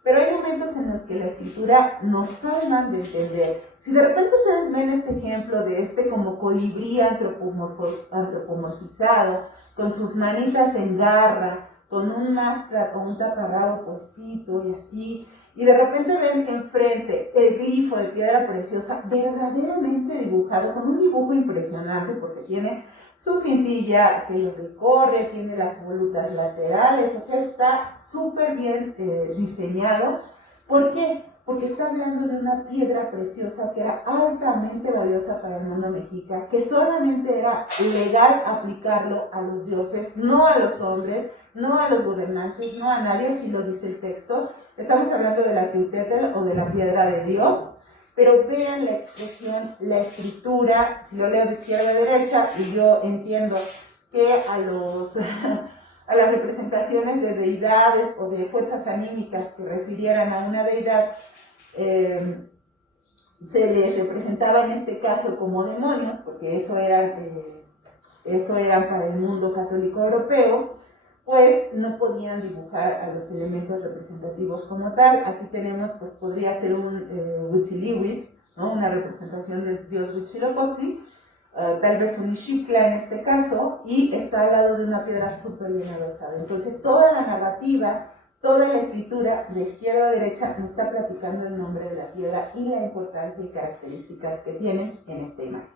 Pero hay momentos en los que la escritura nos salvan de entender. Si de repente ustedes ven este ejemplo de este como colibrí antropomorfizado, con sus manitas en garra, con un mastra, con un taparrabo puestito y así, y de repente ven enfrente el glifo de piedra preciosa verdaderamente dibujado, con un dibujo impresionante porque tiene su cintilla que lo recorre, tiene las volutas laterales, o sea, está súper bien diseñado. ¿Por qué? Porque está hablando de una piedra preciosa que era altamente valiosa para el mundo mexica, que solamente era legal aplicarlo a los dioses, no a los hombres, no a los gobernantes, no a nadie, si lo dice el texto. Estamos hablando de la Tehutetl o de la piedra de Dios, pero vean la expresión, la escritura, si yo leo de izquierda a derecha, y yo entiendo que a las representaciones de deidades o de fuerzas anímicas que refirieran a una deidad, se les representaba en este caso como demonios, porque eso eran para el mundo católico europeo, pues no podían dibujar a los elementos representativos como tal. Aquí tenemos, pues podría ser un Huitzilihuitl, ¿no? Una representación del dios Huitzilopochtli, tal vez un Ixictla en este caso, y está al lado de una piedra súper bien adosada. Entonces toda la narrativa, toda la escritura de izquierda a derecha me está platicando el nombre de la piedra y la importancia y características que tiene en esta imagen.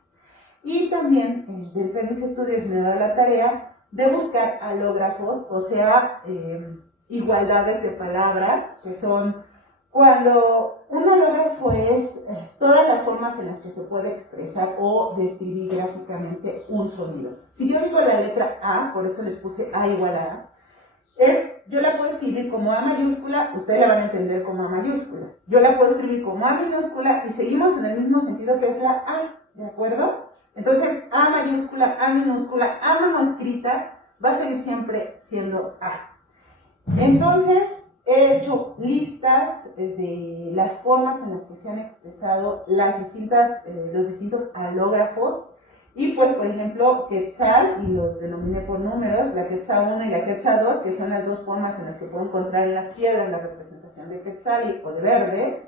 Y también dentro de mis estudios me he dado la tarea de buscar alógrafos, o sea, igualdades de palabras, que son cuando un alógrafo es todas las formas en las que se puede expresar o describir gráficamente un sonido. Si yo digo la letra A, por eso les puse A igual a A, yo la puedo escribir como A mayúscula, ustedes la van a entender como A mayúscula. Yo la puedo escribir como A minúscula y seguimos en el mismo sentido que es la A, ¿de acuerdo? Entonces, A mayúscula, A minúscula, A manuscrita, va a seguir siempre siendo A. Entonces, he hecho listas de las formas en las que se han expresado los distintos alógrafos. Y pues, por ejemplo, Quetzal, y los denominé por números, la Quetzal 1 y la Quetzal 2, que son las dos formas en las que puedo encontrar en las piedras la representación de Quetzal o de verde.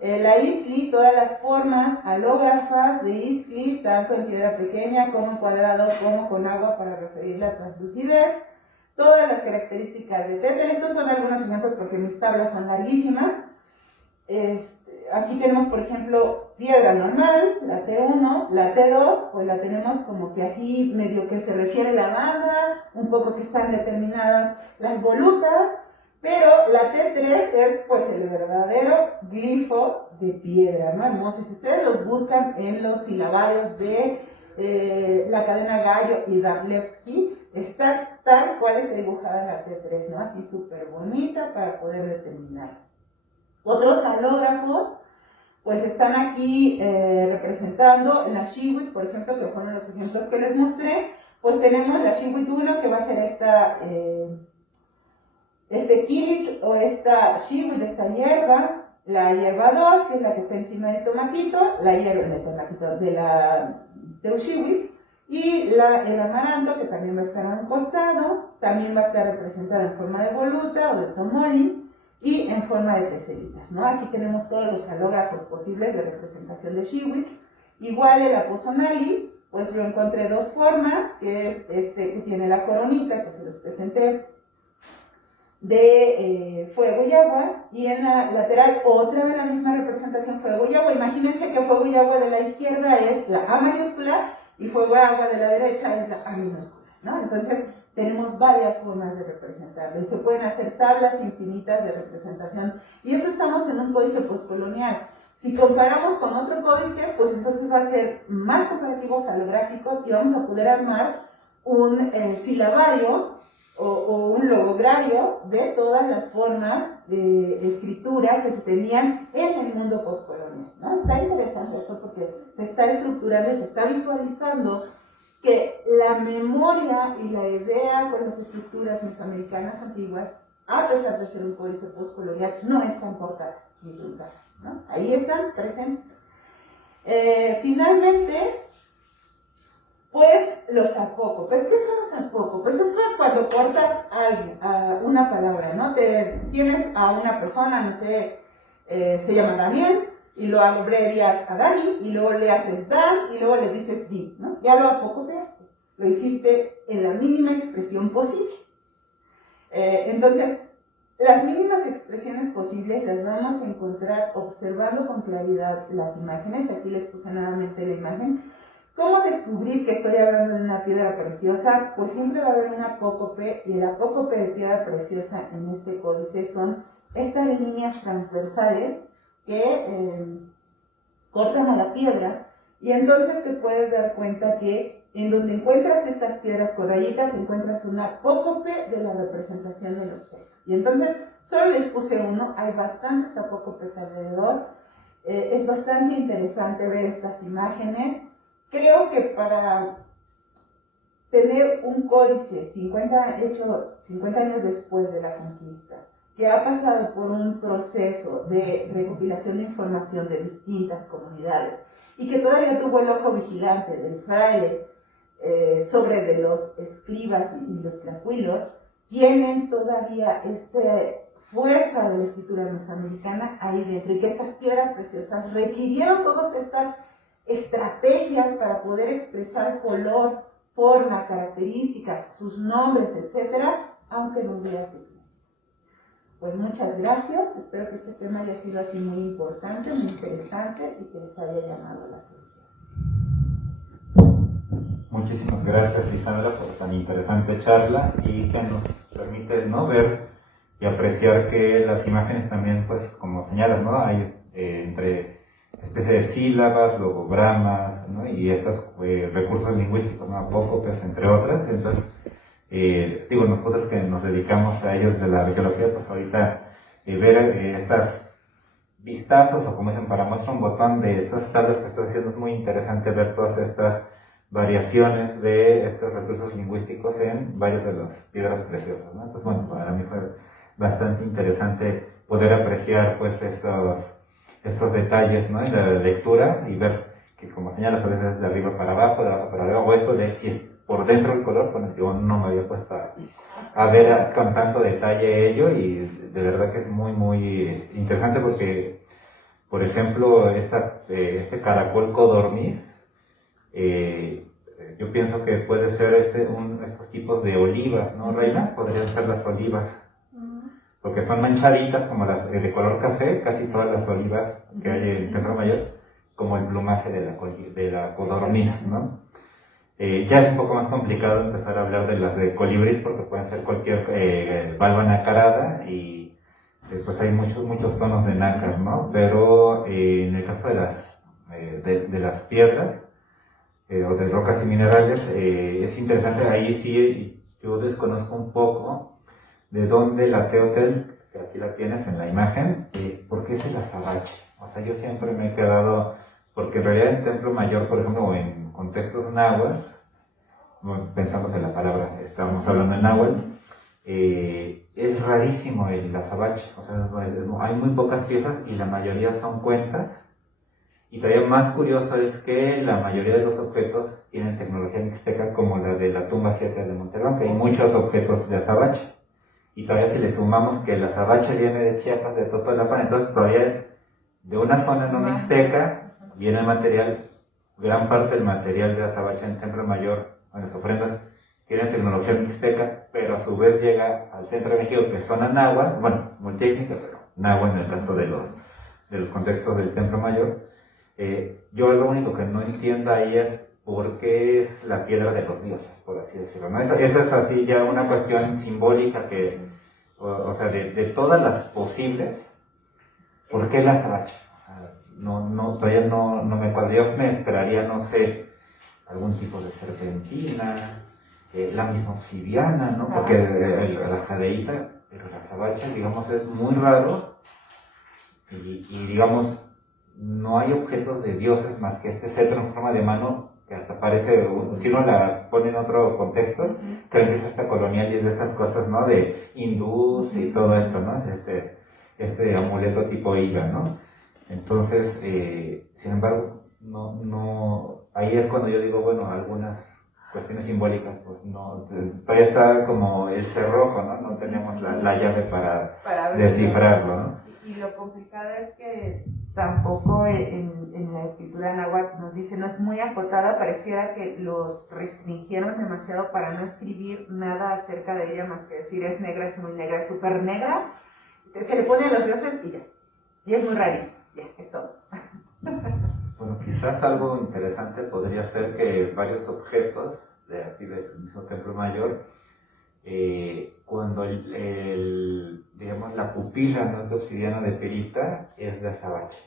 La Itztli, todas las formas alógrafas de Itztli, tanto en piedra pequeña como en cuadrado, como con agua para referir la translucidez. Todas las características de Tetzel. Estos son algunos ejemplos porque mis tablas son larguísimas. Aquí tenemos, por ejemplo, piedra normal, la T1, la T2, pues la tenemos como que así medio que se refiere la banda, un poco que están determinadas las volutas, pero la T3 es pues el verdadero glifo de piedra, ¿no? Hermoso. Si ustedes los buscan en los silabarios de la cadena Gallo y Darlevsky, está tal cual está dibujada la T3, ¿no? Así súper bonita para poder determinar. Otros alógrafos, pues están aquí representando la Xihuitl, por ejemplo, que fueron los ejemplos que les mostré. Pues tenemos la Xihuitl 1, que va a ser este Kilit o esta Xihuitl, esta hierba. La hierba 2, que es la que está encima del tomatito, la hierba del tomatito de la Teuxihuitl. Y el amaranto, que también va a estar a un costado, también va a estar representada en forma de voluta o de tomoli y en forma de teselitas, ¿no? Aquí tenemos todos los alógrafos posibles de representación de Xihuitl. Igual el Aposonali, pues lo encontré dos formas, que es que tiene la coronita, que se los presenté, de fuego y agua, y en la lateral otra vez la misma representación, fuego y agua. Imagínense que fuego y agua de la izquierda es la A mayúscula y fuego y agua de la derecha es la A minúscula, ¿no? Entonces tenemos varias formas de representarlo y se pueden hacer tablas infinitas de representación, y eso estamos en un códice postcolonial. Si comparamos con otro códice, pues entonces va a ser más comparativos halográficos y vamos a poder armar un silabario o un logogrario de todas las formas de escritura que se tenían en el mundo postcolonial, ¿no? Está interesante esto porque se está estructurando y se está visualizando que la memoria y la idea con las estructuras mesoamericanas antiguas, a pesar de ser un códice postcolonial, no están cortadas ni truncadas, ¿no? Ahí están presentes. Finalmente, pues los apócopes. ¿Qué son los apócopes? Es que cuando cortas una palabra, ¿no? Tienes a una persona, no sé, se llama Daniel, y lo abrevias a Dani, y luego le haces Dan, y luego le dices Di, ¿no? Ya lo apocopeaste. Lo hiciste en la mínima expresión posible. Entonces, las mínimas expresiones posibles las vamos a encontrar observando con claridad las imágenes. Aquí les puse nuevamente la imagen. ¿Cómo descubrir que estoy hablando de una piedra preciosa? Pues siempre va a haber un apócope, y el apócope de piedra preciosa en este códice son estas líneas transversales que cortan a la piedra, y entonces te puedes dar cuenta que en donde encuentras estas piedras con rayitas encuentras un apócope de la representación del objeto. Y entonces solo les puse uno, hay bastantes apócopes alrededor. Es bastante interesante ver estas imágenes. Creo que para tener un códice 50 años después de la conquista, que ha pasado por un proceso de recopilación de información de distintas comunidades y que todavía tuvo el ojo vigilante del fraile sobre de los escribas y los tlacuilos, tienen todavía esa fuerza de la escritura mesoamericana ahí dentro, y que estas piedras preciosas requirieron todas estas estrategias para poder expresar color, forma, características, sus nombres, etcétera, aunque no hubiera título. Pues muchas gracias, espero que este tema haya sido así muy importante, muy interesante y que les haya llamado la atención. Muchísimas gracias, Lisandra, por tan interesante charla y que nos permite, ¿no?, ver y apreciar que las imágenes también, pues, como señalas, ¿no?, hay entre especie de sílabas, logogramas, ¿no?, y estos recursos lingüísticos, ¿no?, apócopes, entre otras. Entonces, digo, nosotros que nos dedicamos a ellos de la arqueología, pues ahorita ver estas vistazos, o como dicen, para muestra un botón de estas tablas que estás haciendo, es muy interesante ver todas estas variaciones de estos recursos lingüísticos en varias de las piedras preciosas, ¿no? Entonces, bueno, para mí fue bastante interesante poder apreciar, pues, estos detalles, ¿no?, en la lectura, y ver que, como señalas, a veces de arriba para abajo, de abajo para arriba, o esto de si es por dentro el color, bueno, yo no me había puesto a ver con tanto detalle ello, y de verdad que es muy, muy interesante porque, por ejemplo, este caracol codorniz, yo pienso que puede ser estos tipos de olivas, ¿no, Reina? Podrían ser las olivas, porque son manchaditas como las de color café, casi todas las olivas que hay en Templo Mayor, como el plumaje de la codorniz, ¿no? Ya es un poco más complicado empezar a hablar de las de colibrí, porque pueden ser cualquier valva nacarada, y pues hay muchos tonos de nácar, ¿no? Pero en el caso de las piedras, o de rocas y minerales, es interesante. Ahí sí yo desconozco un poco de dónde la teotel, que aquí la tienes en la imagen, ¿por qué es el azabache? O sea, yo siempre me he quedado, porque en realidad en Templo Mayor, por ejemplo, o en contextos náhuatl, pensando que la palabra estábamos hablando en náhuatl, es rarísimo el azabache. O sea, hay muy pocas piezas y la mayoría son cuentas. Y todavía más curioso es que la mayoría de los objetos tienen tecnología mixteca, como la de la tumba 7 de Monterrey, que hay muchos objetos de azabache. Y todavía si le sumamos que el azabache viene de Chiapas, de Totolapan, entonces todavía es de una zona no mixteca, viene el material, gran parte del material de azabache en Templo Mayor, en las ofrendas, tiene tecnología mixteca, pero a su vez llega al centro de México, que es zona náhuatl, bueno, multiétnica, pero náhuatl en el caso de los contextos del Templo Mayor. Yo lo único que no entiendo ahí es por qué es la piedra de los dioses, por así decirlo, ¿no? Esa es así ya una cuestión simbólica que, o sea, de todas las posibles, ¿por qué la azabache? O sea, todavía no me cuadra. Yo me esperaría, no sé, algún tipo de serpentina, la misma obsidiana, ¿no? Porque la jadeíta, pero la azabache, digamos, es muy raro, y digamos, no hay objetos de dioses más que este cetro en forma de mano, que hasta parece, si uno la pone en otro contexto, creo que es hasta colonial y es de estas cosas, ¿no?, de hindús y todo esto, ¿no? Este amuleto tipo higa, ¿no? Entonces, sin embargo, ahí es cuando yo digo, bueno, algunas cuestiones simbólicas, pues no, todavía está como el cerrojo, ¿no? No tenemos la llave para descifrarlo, ¿no? Y lo complicado es que tampoco en la escritura náhuatl nos dice, no es muy acotada, pareciera que los restringieron demasiado para no escribir nada acerca de ella, más que decir es negra, es muy negra, es súper negra, se le pone a los dioses y ya, y es muy rarísimo, ya, es todo. Bueno, quizás algo interesante podría ser que varios objetos de aquí del mismo Templo Mayor, cuando digamos, la pupila no es de obsidiana de perita, es de azabache,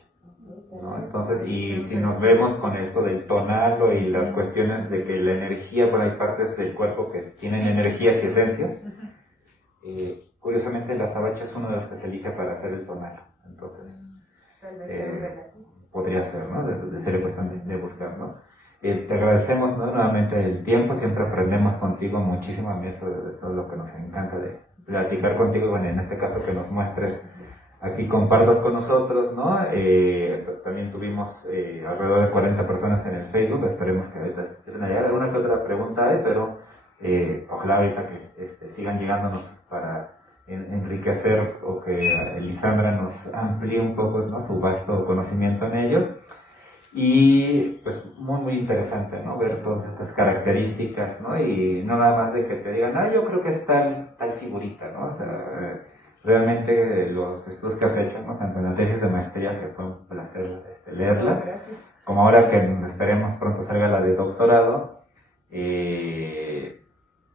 ¿no? Entonces, y si nos vemos con esto del tonalo y las cuestiones de que la energía, bueno, hay partes del cuerpo que tienen energías y esencias, curiosamente el azabache es uno de los que se elige para hacer el tonalo. Entonces, Tal vez sea un relativo. Podría ser, ¿no? De ser cuestión de buscar, ¿no? Te agradecemos, ¿no? Nuevamente el tiempo, siempre aprendemos contigo muchísimo, a mí eso es lo que nos encanta de platicar contigo, bueno, en este caso que nos muestres aquí, compartas con nosotros, ¿no? También tuvimos alrededor de 40 personas en el Facebook, esperemos que ahorita empiecen a llegar, alguna que otra pregunta hay, pero ojalá ahorita que sigan llegándonos para enriquecer o que Lisandra nos amplíe un poco, ¿no? Su vasto conocimiento en ello. Y pues muy interesante, ¿no? Ver todas estas características, ¿no? Y no nada más de que te digan, yo creo que es tal figurita, ¿no? O sea, realmente los estudios que has hecho, ¿no? Tanto en la tesis de maestría, que fue un placer leerla, como ahora que esperemos pronto salga la de doctorado,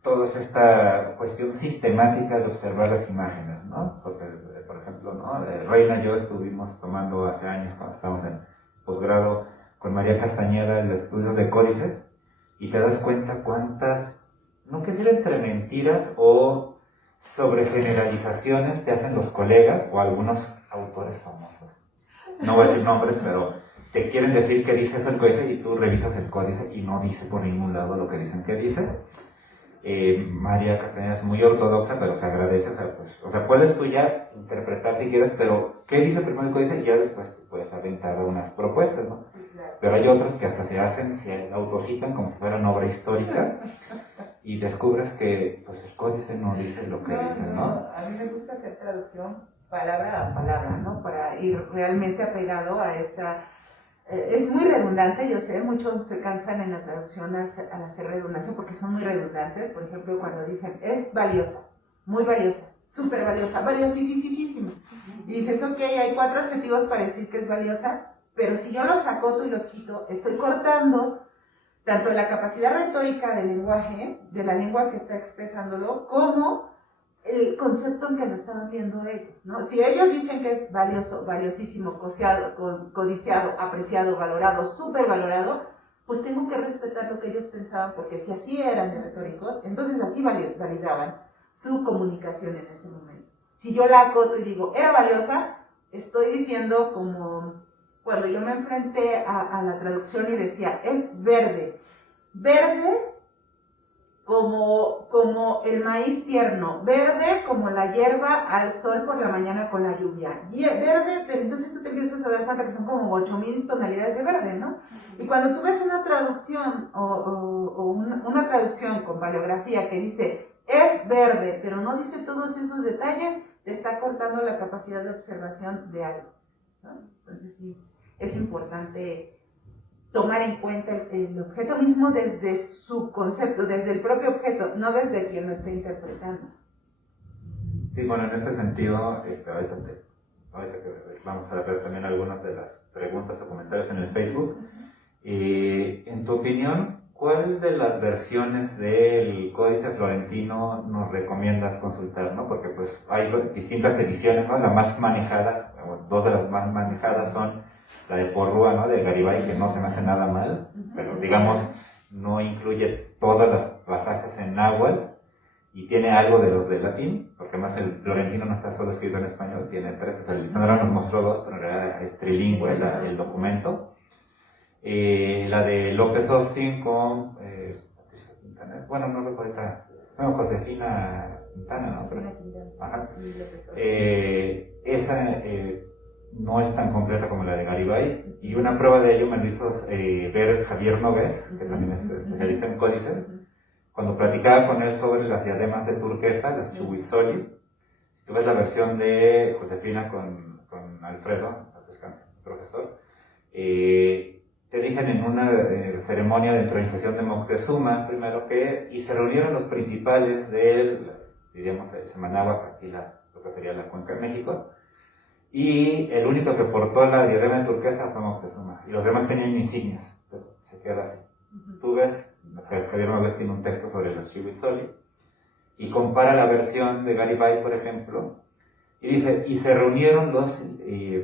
toda esta cuestión sistemática de observar las imágenes, ¿no? Porque, por ejemplo, ¿no? Reina y yo estuvimos tomando hace años, cuando estábamos en posgrado, con María Castañeda, los estudios de códices, y te das cuenta cuántas, no que decir entre mentiras o sobregeneralizaciones te hacen los colegas o algunos autores famosos. No voy a decir nombres, pero te quieren decir que dice eso el códice y tú revisas el códice y no dice por ningún lado lo que dicen que dice. María Castañeda es muy ortodoxa, pero se agradece, o sea, puedes tú ya interpretar si quieres, pero ¿qué dice primero el códice? Y ya después tú puedes aventar unas propuestas, ¿no? Pero hay otros que hasta se autocitan como si fueran obra histórica y descubres que pues el códice no dice lo que dice, ¿no? A mí me gusta hacer traducción palabra a palabra, ¿no? Para ir realmente apegado a esa... es muy redundante, yo sé, muchos se cansan en la traducción al hacer redundancia porque son muy redundantes. Por ejemplo, cuando dicen, es valiosa, muy valiosa, súper valiosa, valiosísima. Y dices, ok, hay 4 adjetivos para decir que es valiosa, pero si yo los acoto y los quito, estoy cortando tanto la capacidad retórica del lenguaje, de la lengua que está expresándolo, como el concepto en que lo estaban viendo ellos, ¿no? Si ellos dicen que es valioso, valiosísimo, codiciado, apreciado, valorado, supervalorado, pues tengo que respetar lo que ellos pensaban, porque si así eran de retóricos, entonces así validaban su comunicación en ese momento. Si yo la acoto y digo, era valiosa, estoy diciendo como cuando yo me enfrenté a la traducción y decía, es verde. Verde como el maíz tierno, verde como la hierba al sol por la mañana con la lluvia. Verde, pero entonces tú te empiezas a dar cuenta que son como 8000 tonalidades de verde, ¿no? Y cuando tú ves una traducción o una traducción con paleografía que dice es verde, pero no dice todos esos detalles, te está cortando la capacidad de observación de algo, ¿no? Entonces sí, es importante tomar en cuenta el objeto mismo desde su concepto, desde el propio objeto, no desde quien lo esté interpretando. Sí, bueno, en ese sentido, ahorita que vamos a ver también algunas de las preguntas o comentarios en el Facebook. En tu opinión, ¿cuál de las versiones del Códice Florentino nos recomiendas consultar, ¿no? Porque pues hay distintas ediciones, ¿no? La más manejada, bueno, 2 de las más manejadas son la de Porrúa, ¿no? De Garibay, que no se me hace nada mal, pero digamos no incluye todas las pasajes en náhuatl y tiene algo de los de latín, porque además el florentino no está solo escrito en español, tiene 3, o sea, el Lisandro nos mostró 2, pero en realidad es trilingüe el documento. La de López Austin con Patricia Quintana, bueno, no recuerdo ahorita, no, Josefina Quintana, ¿no? Pero, ajá. Esa no es tan completa como la de Garibay, y una prueba de ello me lo hizo ver Javier Nogués, que también es especialista en códices, cuando platicaba con él sobre las diademas de turquesa, las Chubuitzoli. Si tú ves la versión de Josefina con Alfredo, descanse, profesor, te dicen en una ceremonia de entronización de Moctezuma, primero y se reunieron los principales del, diríamos, Semanáhuac, aquí lo que sería la Cuenca de México, y el único que portó la diadema turquesa fue Moctezuma, y los demás tenían insignias, pero se queda así. Tú ves, Javier Nogués tiene un texto sobre los Chubuitzoli, y compara la versión de Garibay, por ejemplo, y dice, y se reunieron los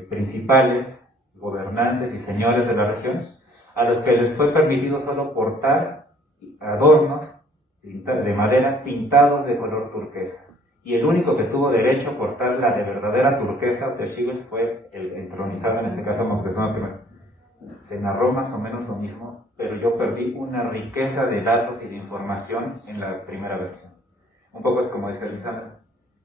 principales gobernantes y señores de la región, a los que les fue permitido solo portar adornos de madera pintados de color turquesa, y el único que tuvo derecho a portar la de verdadera turquesa o Texigüe fue el entronizado, en este caso Moctezuma I. Se narró más o menos lo mismo, pero yo perdí una riqueza de datos y de información en la primera versión. Un poco es como dice Lisandra.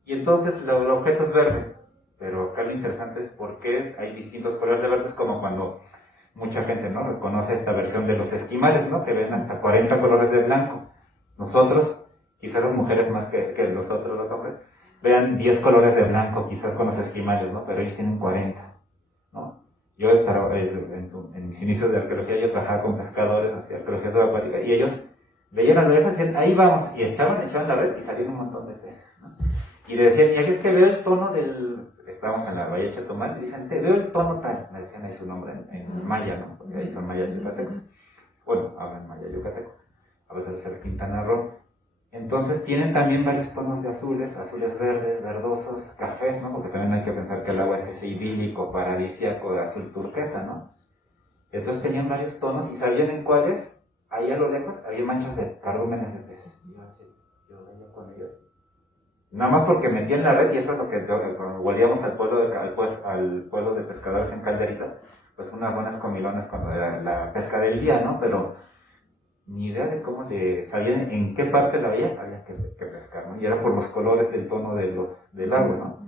Y entonces el objeto es verde, pero acá lo interesante es por qué hay distintos colores de verdes, como cuando mucha gente, ¿no?, reconoce esta versión de los esquimales, ¿no?, que ven hasta 40 colores de blanco. Nosotros, quizás las mujeres más que nosotros los hombres, vean 10 colores de blanco quizás con los esquimales, ¿no?, pero ellos tienen 40, ¿no? Yo en mis inicios de arqueología yo trabajaba con pescadores, hacía arqueología subacuática, y ellos veían a la oreja y decían, ahí vamos, y echaban la red y salían un montón de peces, ¿no? Y le decían, y aquí es que veo el tono estábamos en la bahía de Chetumal, y dicen, te veo el tono tal, me decían ahí su nombre en maya, ¿no?, porque ahí son mayas yucatecos. Bueno, hablan maya yucateco, a veces de ser Quintana Roo. Entonces tienen también varios tonos de azules verdes, verdosos, cafés, ¿no?, porque también hay que pensar que el agua es ese idílico, paradisíaco de azul turquesa, ¿no? Entonces tenían varios tonos y sabían en cuáles, ahí a lo lejos, había manchas de cardúmenes de peces. Y yo veía con ellos. Nada más porque metían la red, y eso es lo que cuando volvíamos al pueblo de pescadores en Calderitas, pues unas buenas comilonas cuando era la pesca del día, ¿no? Pero ni idea de cómo sabían en qué parte la había que pescar, ¿no? Y era por los colores del tono del agua, ¿no?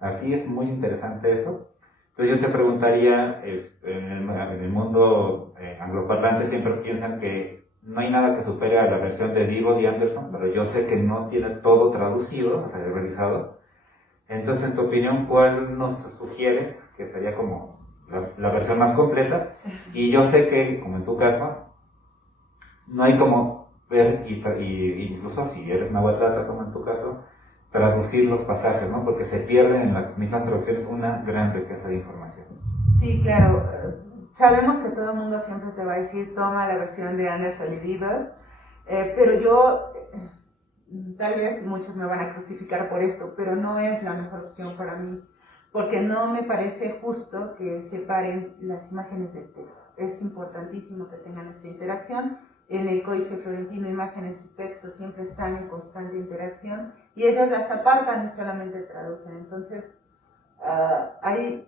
Aquí es muy interesante eso. Entonces yo te preguntaría, en el mundo angloparlante siempre piensan que no hay nada que supere a la versión de Diego y Anderson, pero yo sé que no tiene todo traducido, o sea, realizado. Entonces, en tu opinión, ¿cuál nos sugieres que sería como la versión más completa? Y yo sé que, como en tu caso, no hay como ver, y incluso si eres nahuatlata, como en tu caso, traducir los pasajes, ¿no? Porque se pierden en las mismas traducciones una gran riqueza de información. Sí, claro. Sabemos que todo el mundo siempre te va a decir, toma la versión de Anderson y Dieber, pero yo, tal vez muchos me van a crucificar por esto, pero no es la mejor opción para mí, porque no me parece justo que separen las imágenes del texto. Es importantísimo que tengan esta interacción. En el Códice Florentino, imágenes y textos siempre están en constante interacción, y ellos las apartan y solamente traducen. Entonces, hay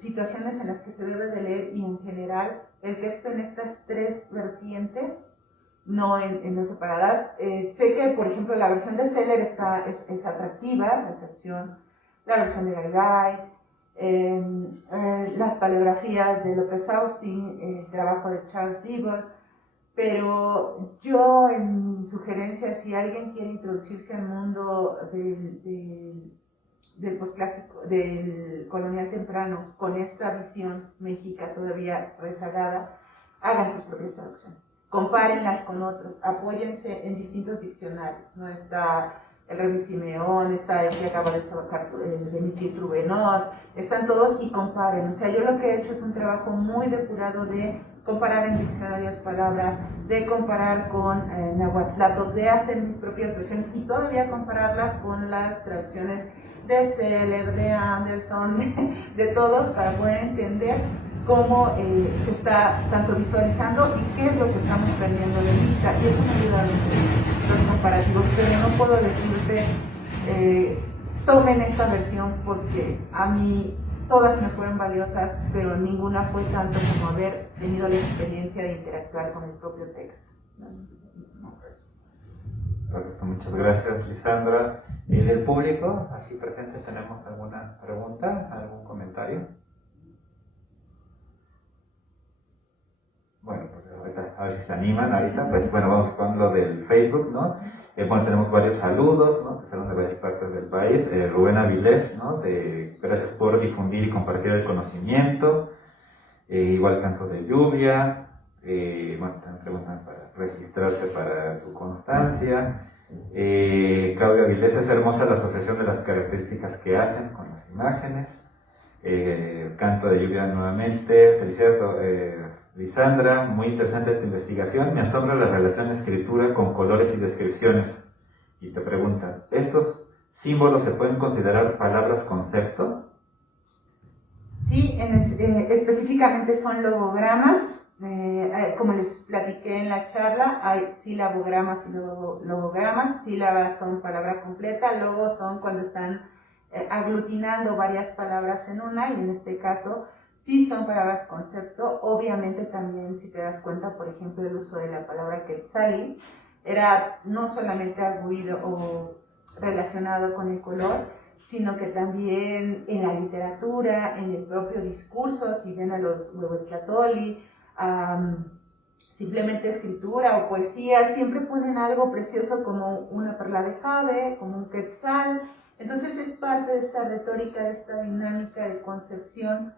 situaciones en las que se debe de leer, y en general el texto en estas tres vertientes, no en dos separadas. Sé que, por ejemplo, la versión de Seller es atractiva, la versión de Garibay, las paleografías de López Austin, el trabajo de Charles Dieber. Pero yo, en mi sugerencia, si alguien quiere introducirse al mundo del posclásico, del colonial temprano, con esta visión mexica todavía rezagada, hagan sus propias traducciones, compárenlas con otros, apóyense en distintos diccionarios. No está el Revi Simeón, está el que acaba de emitir Trubenós, están todos, y comparen. O sea, yo lo que he hecho es un trabajo muy depurado de comparar en diccionarios palabras, de comparar con nahuatlatos, de hacer mis propias versiones y todavía compararlas con las traducciones de Seller, de Anderson, de todos, para poder entender cómo se está tanto visualizando y qué es lo que estamos perdiendo de vista. Y eso me ayuda a los comparativos, pero no puedo decirte, tomen esta versión, porque a mí todas me fueron valiosas, pero ninguna fue tanto como haber tenido la experiencia de interactuar con el propio texto. Perfecto, muchas gracias, Lisandra. ¿Y del público aquí presente tenemos alguna pregunta, algún comentario? Bueno, pues ahorita, a ver si se animan ahorita. Pues bueno, vamos con lo del Facebook, ¿no? Bueno, tenemos varios saludos, ¿no?, que salen de varias partes del país. Rubén Avilés, ¿no?, gracias por difundir y compartir el conocimiento. Igual Canto de Lluvia. Bueno, también preguntan para registrarse para su constancia. Claudia Avilés, es hermosa la asociación de las características que hacen con las imágenes. Canto de Lluvia nuevamente. Felicidades, Lisandra, muy interesante tu investigación. Me asombra la relación escritura con colores y descripciones. Y te preguntan, ¿estos símbolos se pueden considerar palabras concepto? Sí, específicamente son logogramas, como les platiqué en la charla, hay silabogramas y logogramas. Sílabas son palabra completa, logos son cuando están aglutinando varias palabras en una, y en este caso sí son palabras concepto. Obviamente también, si te das cuenta, por ejemplo, el uso de la palabra quetzali era no solamente arguido o relacionado con el color, sino que también en la literatura, en el propio discurso, si ven a los huehuetlacatoli, simplemente escritura o poesía, siempre ponen algo precioso como una perla de jade, como un quetzal. Entonces es parte de esta retórica, de esta dinámica de concepción,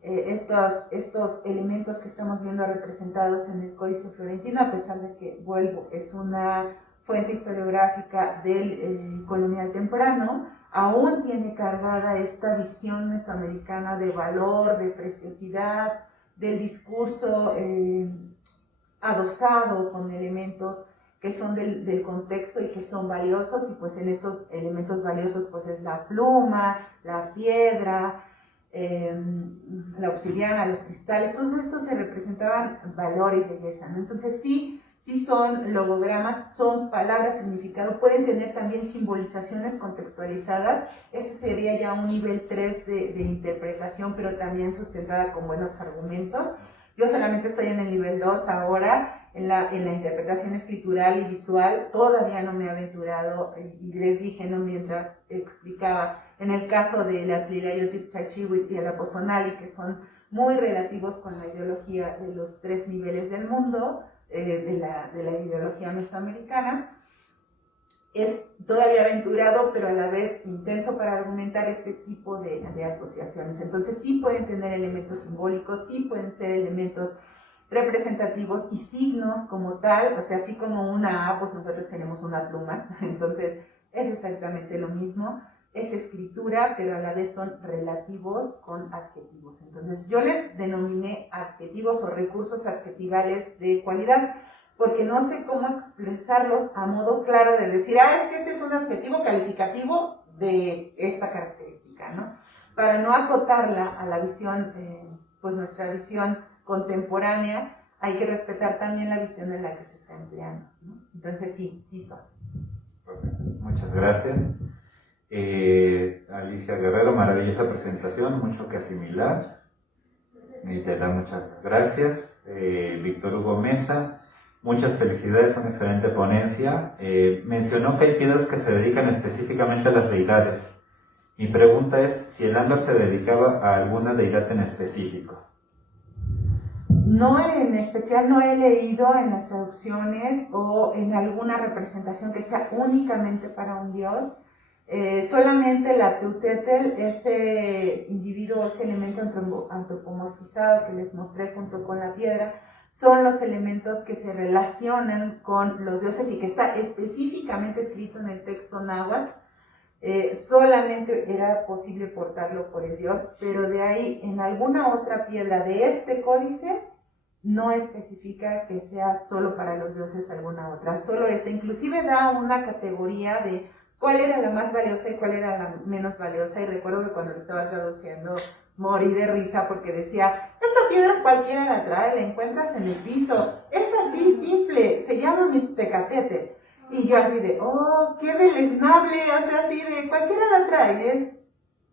estos elementos que estamos viendo representados en el Códice Florentino, a pesar de que, vuelvo, es una fuente historiográfica del colonial temprano, aún tiene cargada esta visión mesoamericana de valor, de preciosidad, del discurso adosado con elementos que son del contexto y que son valiosos, y pues en estos elementos valiosos pues es la pluma, la piedra, la obsidiana, los cristales. Todos estos se representaban valor y belleza, ¿no? Entonces sí son logogramas, son palabras, significado, pueden tener también simbolizaciones contextualizadas. Ese sería ya un nivel 3 de interpretación, pero también sustentada con buenos argumentos. Yo solamente estoy en el nivel 2 ahora, en la interpretación escritural y visual. Todavía no me he aventurado, y les dije, ¿no?, mientras explicaba, en el caso de la Tlilayotip Chalchihuitl y el Aposonali, que son muy relativos con la ideología de los 3 niveles del mundo, de la ideología mesoamericana. Es todavía aventurado, pero a la vez intenso para argumentar este tipo de asociaciones. Entonces sí pueden tener elementos simbólicos, sí pueden ser elementos representativos y signos como tal. O sea, así como una A, pues nosotros tenemos una pluma. Entonces es exactamente lo mismo. Es escritura, pero a la vez son relativos con adjetivos. Entonces yo les denominé adjetivos o recursos adjetivales de cualidad, porque no sé cómo expresarlos a modo claro de decir, es que este es un adjetivo calificativo de esta característica, ¿no? Para no acotarla a la visión, pues nuestra visión contemporánea, hay que respetar también la visión en la que se está empleando, ¿no? Entonces sí son. Muchas gracias. Alicia Guerrero, maravillosa presentación, mucho que asimilar. Y te da muchas gracias. Víctor Hugo Mesa, muchas felicidades, una excelente ponencia. Mencionó que hay piedras que se dedican específicamente a las deidades. Mi pregunta es si el ámbar se dedicaba a alguna deidad en específico. No, en especial no he leído en las traducciones o en alguna representación que sea únicamente para un dios. Solamente la Teutetl, ese individuo, ese elemento antropomorfizado que les mostré junto con la piedra, son los elementos que se relacionan con los dioses y que está específicamente escrito en el texto náhuatl. Solamente era posible portarlo por el dios, pero de ahí en alguna otra piedra de este códice no especifica que sea solo para los dioses alguna otra, solo esta. Inclusive da una categoría de cuál era la más valiosa y cuál era la menos valiosa, y recuerdo que cuando lo estaba traduciendo morí de risa porque decía, esta piedra cualquiera la trae, la encuentras en el piso, es así simple, se llama Mixtecatete. Y yo así de, qué deleznable, o sea, así de, cualquiera la trae, es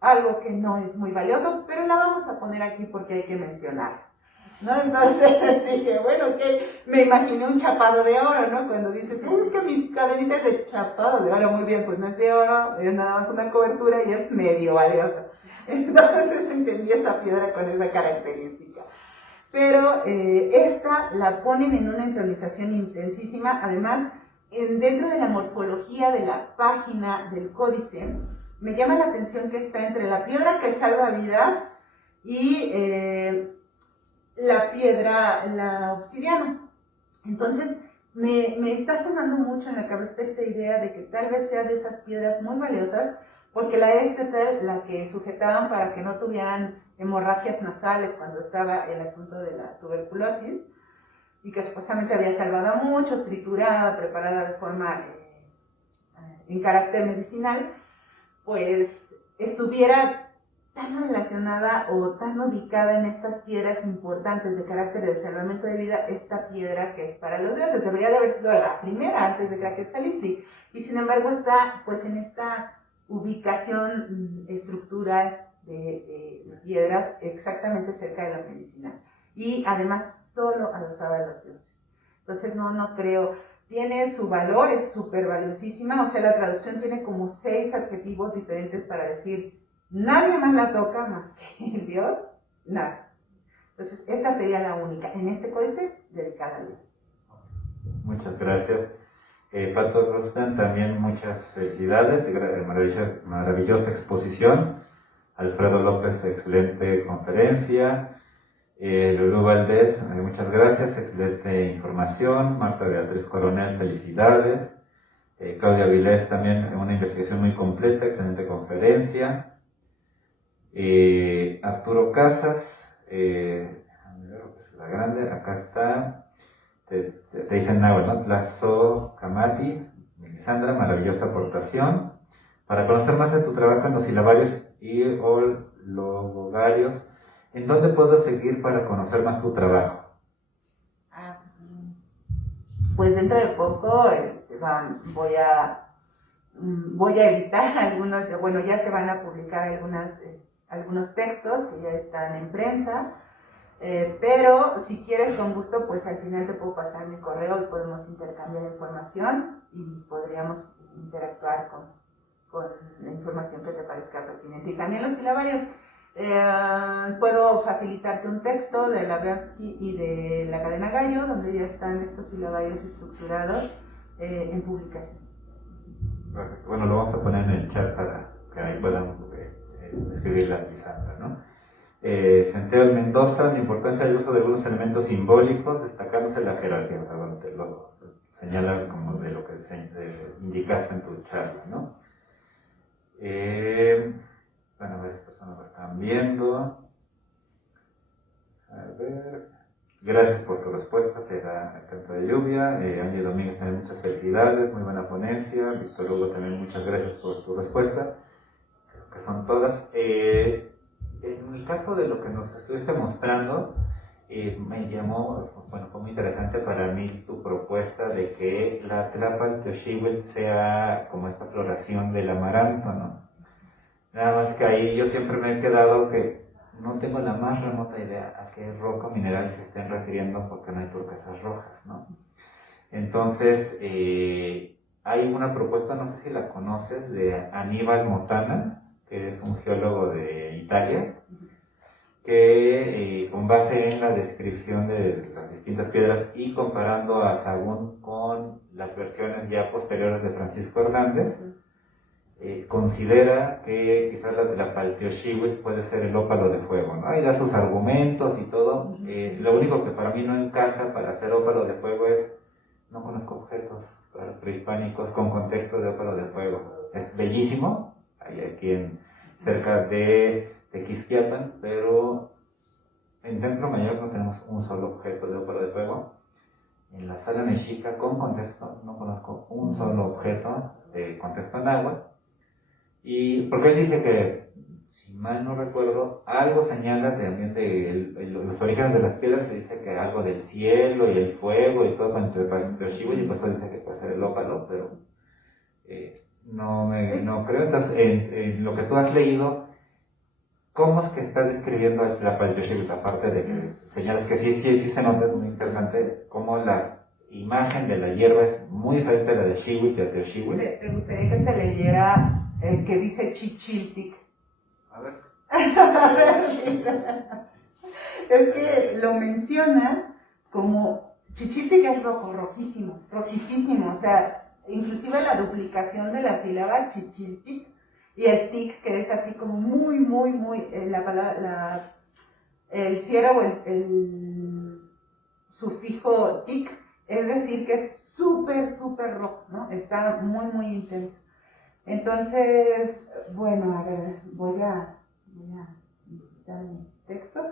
algo que no es muy valioso, pero la vamos a poner aquí porque hay que mencionar, ¿no? Entonces dije, bueno, que me imaginé un chapado de oro, ¿no? Cuando dices, es que mi cadenita es de chapado de oro, muy bien, pues no es de oro, es nada más una cobertura y es medio valiosa. Entonces entendí esa piedra con esa característica. Pero esta la ponen en una entronización intensísima. Además, dentro de la morfología de la página del códice, me llama la atención que está entre la piedra que salva vidas y la piedra, la obsidiana. Entonces, me está sonando mucho en la cabeza esta idea de que tal vez sea de esas piedras muy valiosas, porque la estetel, la que sujetaban para que no tuvieran hemorragias nasales cuando estaba el asunto de la tuberculosis, y que supuestamente había salvado a muchos, triturada, preparada de forma en carácter medicinal, pues estuviera tan relacionada o tan ubicada en estas piedras importantes de carácter de salvamento de vida, esta piedra que es para los dioses. Debería de haber sido la primera antes de Quetzaltzi, y sin embargo está pues en esta ubicación estructural de piedras exactamente cerca de la medicina, y además solo adosada a los dioses. Entonces no creo, tiene su valor, es súper valiosísima, o sea, la traducción tiene como 6 adjetivos diferentes para decir nadie más la toca más que Dios, nada. Entonces, esta sería la única en este códice dedicada a Dios. Muchas gracias. Pato Rostand, también muchas felicidades, maravillosa exposición. Alfredo López, excelente conferencia. Lulú Valdés, muchas gracias, excelente información. Marta Beatriz Coronel, felicidades. Claudia Vilés, también una investigación muy completa, excelente conferencia. Arturo Casas, la grande, acá está. Te dicen nada, ¿no? Tlazo Camati, Melisandra, maravillosa aportación. Para conocer más de tu trabajo en los silabarios y logogarios, ¿en dónde puedo seguir para conocer más tu trabajo? Pues dentro de poco voy a editar algunos, bueno, ya se van a publicar algunos textos que ya están en prensa. Pero si quieres, con gusto, pues al final te puedo pasar mi correo y podemos intercambiar información y podríamos interactuar con la información que te parezca pertinente. Y también los silabarios, puedo facilitarte un texto de la Blavatsky y de la Cadena Gallo, donde ya están estos silabarios estructurados en publicaciones. Perfecto. Bueno, lo vamos a poner en el chat para que ahí puedan escribir la Lisandra, ¿no? Santiago Mendoza, la importancia del uso de algunos elementos simbólicos, destacándose la jerarquía, perdón, te lo señala como de lo que indicaste en tu charla, ¿no? Bueno, varias personas lo están viendo. A ver, gracias por tu respuesta, te da el canto de lluvia. Angie Domínguez también muchas felicidades, muy buena ponencia. Víctor Hugo también muchas gracias por tu respuesta, creo que son todas. En el caso de lo que nos estuviste mostrando, me llamó, bueno, fue muy interesante para mí tu propuesta de que la Tlapal Teoxihuitl sea como esta floración del amaranto, ¿no? Nada más que ahí yo siempre me he quedado que no tengo la más remota idea a qué roca mineral se estén refiriendo, porque no hay turquesas rojas, ¿no? Entonces, hay una propuesta, no sé si la conoces, de Aníbal Motana, que es un geólogo de Italia, que con base en la descripción de las distintas piedras y comparando a Sahagún con las versiones ya posteriores de Francisco Hernández, considera que quizás la de la Palteoxihuitl puede ser el ópalo de fuego, ¿no? Ahí da sus argumentos y todo. Lo único que para mí no encaja para hacer ópalo de fuego es, no conozco objetos prehispánicos con contexto de ópalo de fuego. Es bellísimo, aquí cerca de Tequisquiapan, pero en Templo Mayor no tenemos un solo objeto de ópalo de fuego. En la sala mexica con contexto no conozco un solo objeto de contexto náhuatl. Y porque él dice que, si mal no recuerdo, algo señala también de los orígenes de las piedras, se dice que algo del cielo y el fuego y todo cuando te pasa entre Shiva, y pues eso dice que puede ser el ópalo, pero no creo. Entonces, en lo que tú has leído, ¿cómo es que está describiendo la Palteoxihuitl? Aparte de que señalas que sí se nota, es muy interesante cómo la imagen de la hierba es muy diferente a la de Xihuitl y de Teoxihuitl. ¿Te gustaría que te leyera el que dice Chichiltic? A ver. Es que lo menciona como Chichiltic es rojo, rojísimo, rojísimo, o sea, inclusive la duplicación de la sílaba Chichiltic y el tic, que es así como muy, la palabra, el cierre o el sufijo tic, es decir, que es súper rojo, ¿no? Está muy intenso. Entonces, bueno, a ver, voy a visitar mis textos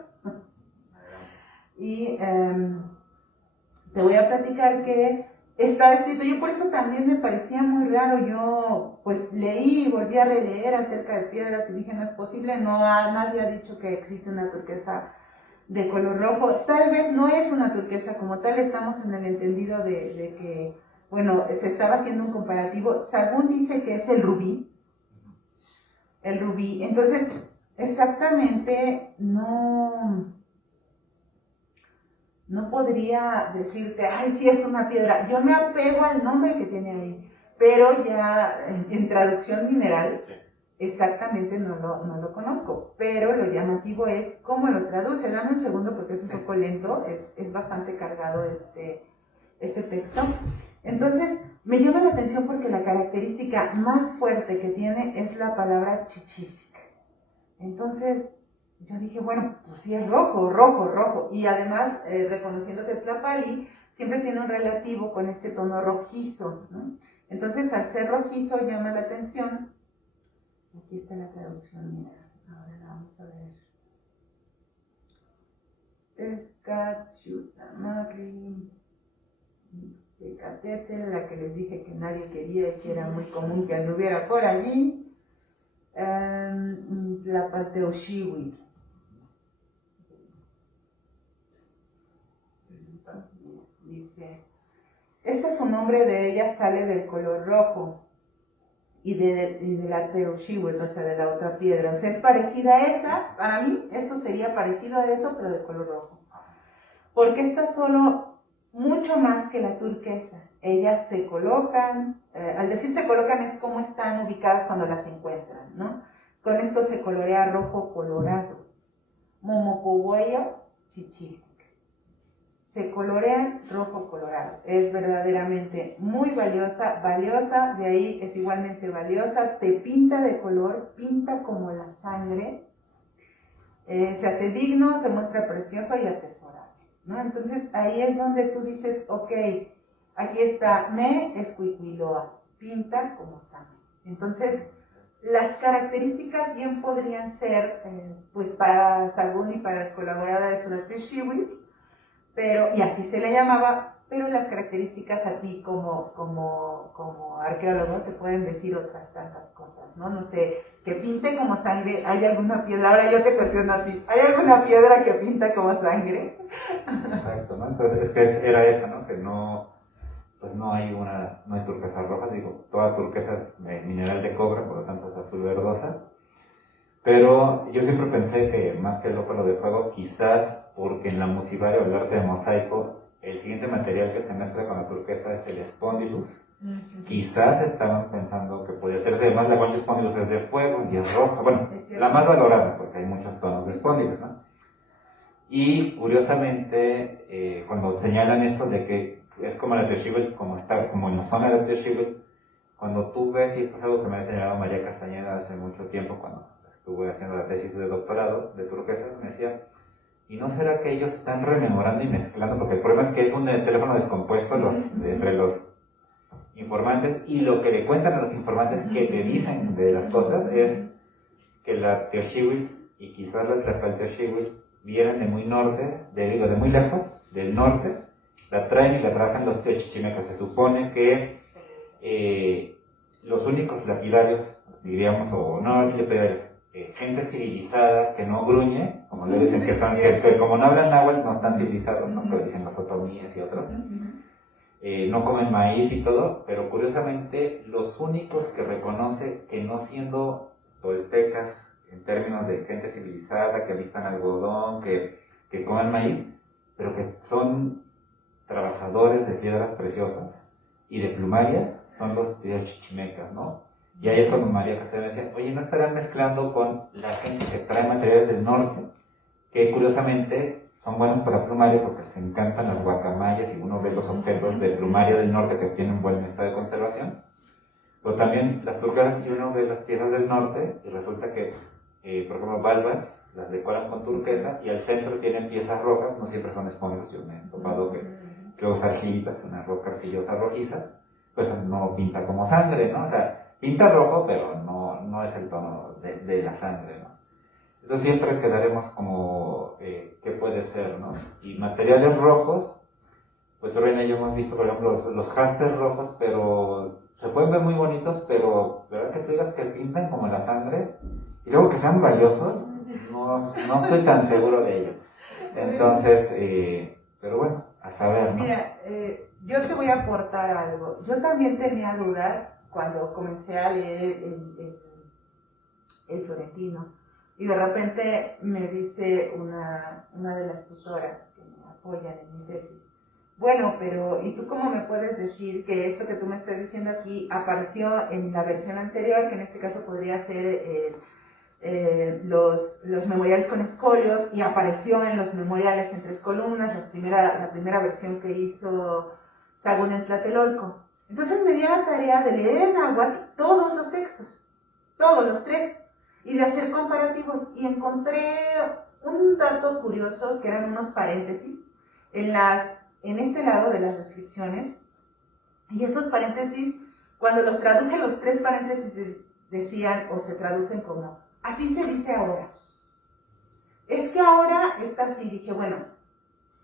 y te voy a platicar que está escrito. Yo por eso también me parecía muy raro. Yo pues leí y volví a releer acerca de piedras y dije, no es posible, nadie ha dicho que existe una turquesa de color rojo. Tal vez no es una turquesa como tal, estamos en el entendido de que, bueno, se estaba haciendo un comparativo. Sagún dice que es el rubí. Entonces, exactamente no podría decirte, ay, sí es una piedra. Yo me apego al nombre que tiene ahí, pero ya en traducción mineral, exactamente no lo conozco. Pero lo llamativo es cómo lo traduce. Dame un segundo porque es un poco lento, es bastante cargado este texto. Entonces, me llama la atención porque la característica más fuerte que tiene es la palabra chichítica. Entonces, yo dije, bueno, pues sí es rojo. Y además, reconociendo que Tlapali siempre tiene un relativo con este tono rojizo, ¿no? Entonces, al ser rojizo, llama la atención. Aquí está la traducción, mira. Ahora vamos a ver. Tezcatlipoca, Tecatete, la que les dije que nadie quería y que era muy común que anduviera por allí. La Pateuxiwi. Dice, este es su nombre de ella, sale del color rojo y de la Teoshiwet, o sea, de la otra piedra. O sea, es parecida a esa. Para mí, esto sería parecido a eso, pero de color rojo. Porque está solo mucho más que la turquesa. Ellas se colocan, al decir se colocan es como están ubicadas cuando las encuentran, ¿no? Con esto se colorea rojo colorado. Momocoboyo chichítica. Se colorean rojo colorado. Es verdaderamente muy valiosa, de ahí es igualmente valiosa, te pinta de color, pinta como la sangre, se hace digno, se muestra precioso y atesorable, ¿no? Entonces ahí es donde tú dices, ok, aquí está me escuiquiloa, pinta como sangre. Entonces, las características bien podrían ser, pues para Sagún y para las colaboradoras de Surateshiwi, pero, y así se le llamaba, pero las características a ti como arqueólogo te pueden decir otras tantas cosas, ¿no? No sé, que pinte como sangre, ¿hay alguna piedra? Ahora yo te cuestiono a ti, ¿hay alguna piedra que pinta como sangre? Exacto, ¿no? Entonces, es que era eso, ¿no? Que no, pues no hay turquesa roja, digo, toda turquesa es mineral de cobre, por lo tanto es azul verdosa. Pero yo siempre pensé que más que el ópalo de fuego, quizás porque en la musivaria o el arte de mosaico, el siguiente material que se mezcla con la turquesa es el spondylus. Quizás estaban pensando que podía ser, además la concha spondylus es de fuego y es roja, bueno, la más valorada porque hay muchos tonos de spondylus, ¿no? Y curiosamente, cuando señalan esto de que es como la Teotihuacán, como en la zona de la Teotihuacán, cuando tú ves, y esto es algo que me ha enseñado María Castañeda hace mucho tiempo, cuando estuve haciendo la tesis de doctorado de turquesas, me decía, ¿y no será que ellos están rememorando y mezclando? Porque el problema es que es un teléfono descompuesto entre los informantes, y lo que le cuentan a los informantes que te dicen de las cosas es que la Teotihuacán y quizás la Tlapalteoxihuitl vienen de muy norte, de muy lejos, del norte, la traen y la trabajan los teochichimecas. Se supone que los únicos lapidarios, diríamos, o no lapidarios, gente civilizada que no gruñe, como le dicen, que son, que como no hablan náhuatl no están civilizados, ¿no? Que dicen los otomíes y otros, no comen maíz y todo, pero curiosamente los únicos que reconoce que no siendo toltecas en términos de gente civilizada, que alistan algodón, que comen maíz, pero que son trabajadores de piedras preciosas y de plumaria, son los chichimecas, ¿no? Y ahí es cuando María Castañeda decía, oye, ¿no estarán mezclando con la gente que trae materiales del norte, que curiosamente son buenos para plumaria porque les encantan las guacamayas y uno ve los objetos de plumaria del norte que tienen buen estado de conservación? Pero también las turquesas, y uno ve las piezas del norte y resulta que, por ejemplo, valvas las decoran con turquesa y al centro tienen piezas rojas, no siempre son esponjas, yo me he topado que los argilitas, una roca arcillosa rojiza, pues no pinta como sangre, ¿no? O sea, pinta rojo, pero no es el tono de la sangre, ¿no? Entonces siempre quedaremos como, ¿qué puede ser, no? Y materiales rojos, pues Lorena y yo hemos visto, por ejemplo, los jaspers rojos, pero se pueden ver muy bonitos, pero ¿verdad que te digas que pintan como la sangre? Y luego que sean valiosos, no estoy tan seguro de ello. Entonces, pero bueno, a saber, ¿no? Mira, yo te voy a aportar algo. Yo también tenía dudas cuando comencé a leer el Florentino. Y de repente me dice una de las tutoras que me apoyan en mi tesis: bueno, pero ¿y tú cómo me puedes decir que esto que tú me estás diciendo aquí apareció en la versión anterior, que en este caso podría ser los memoriales con escolios, y apareció en los memoriales en 3 columnas, la primera versión que hizo Sahagún en Tlatelolco? Entonces me di a la tarea de leer en náhuatl todos los textos, todos los 3, y de hacer comparativos, y encontré un dato curioso, que eran unos paréntesis en este lado de las descripciones, y esos paréntesis, cuando los traduje, los 3 paréntesis decían o se traducen como: así se dice ahora. Es que ahora está así. Dije, bueno,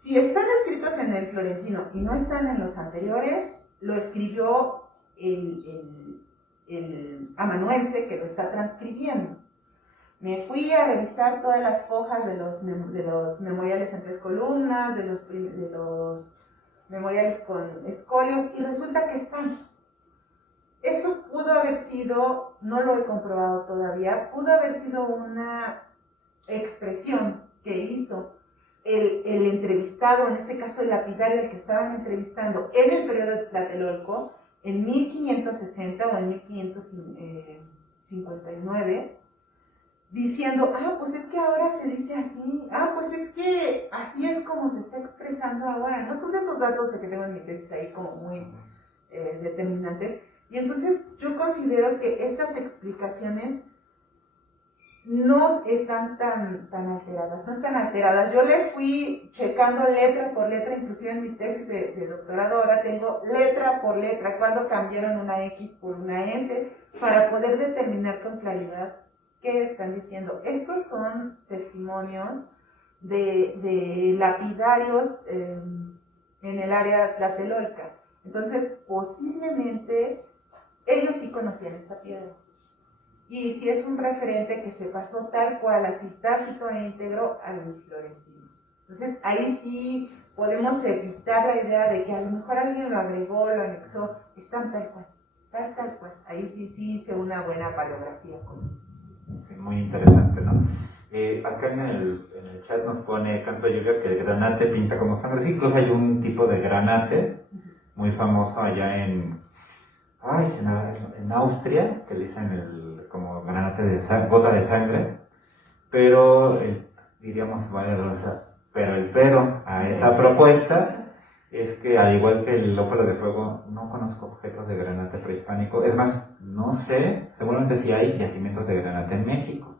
si están escritos en el Florentino y no están en los anteriores, lo escribió el amanuense que lo está transcribiendo. Me fui a revisar todas las hojas de los memoriales en 3 columnas, de los memoriales con escolios, y resulta que están. Eso pudo haber sido, no lo he comprobado todavía, pudo haber sido una expresión que hizo el entrevistado, en este caso el lapidario, el que estaban entrevistando en el periodo de Tlatelolco, en 1560 o en 1559, diciendo: pues es que ahora se dice así, pues es que así es como se está expresando ahora. No son de esos datos que tengo en mi tesis ahí como muy determinantes. Y entonces yo considero que estas explicaciones no están tan alteradas, no están alteradas. Yo les fui checando letra por letra, inclusive en mi tesis de doctorado ahora tengo letra por letra, cuando cambiaron una X por una S, para poder determinar con claridad qué están diciendo. Estos son testimonios de lapidarios en el área de Tlatelolca. Entonces, posiblemente ellos sí conocían esta piedra. Y si es un referente que se pasó tal cual, así tácito e íntegro, al Florentino. Entonces, ahí sí podemos evitar la idea de que a lo mejor alguien lo agregó, lo anexó. Están tal cual, tal cual. Ahí sí hice una buena paleografía. Sí, muy interesante, ¿no? Acá en el chat nos pone Canto Lluvia que el granate pinta como sangre. Sí, incluso hay un tipo de granate muy famoso allá en Austria, que le dicen como granate de gota de sangre, pero diríamos, pero el pero a esa propuesta es que, al igual que el ópalo de fuego, no conozco objetos de granate prehispánico. Es más, no sé, seguramente sí hay yacimientos de granate en México.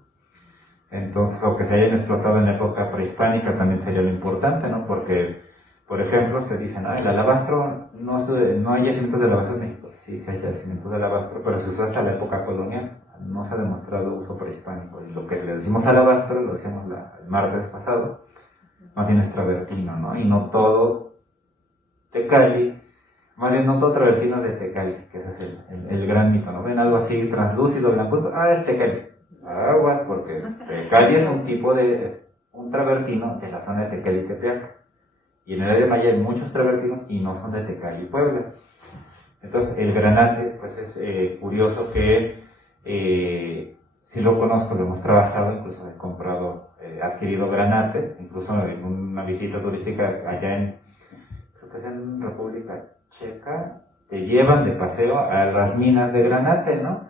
Entonces, o que se hayan explotado en época prehispánica también sería lo importante, ¿no? Porque, por ejemplo, se dicen, el alabastro, no hay yacimientos de alabastro en México. Sí hay yacimientos de alabastro, pero se usó hasta la época colonial. No se ha demostrado uso prehispánico. Y lo que le decimos alabastro, lo decíamos el martes pasado, más bien es travertino, ¿no? Y no todo Tecali, más bien no todo travertino es de Tecali, que ese es el gran mito, ¿no? Ven algo así translúcido, blancuzco, es Tecali. Aguas, porque Tecali es un travertino de la zona de Tecali y Tepeaca. Y en el área maya hay muchos travertinos y no son de Tecali y Puebla. Entonces, el granate, pues es curioso que sí lo conozco, lo hemos trabajado, incluso he comprado, adquirido granate, incluso en una visita turística allá creo que es en República Checa, te llevan de paseo a las minas de granate, ¿no?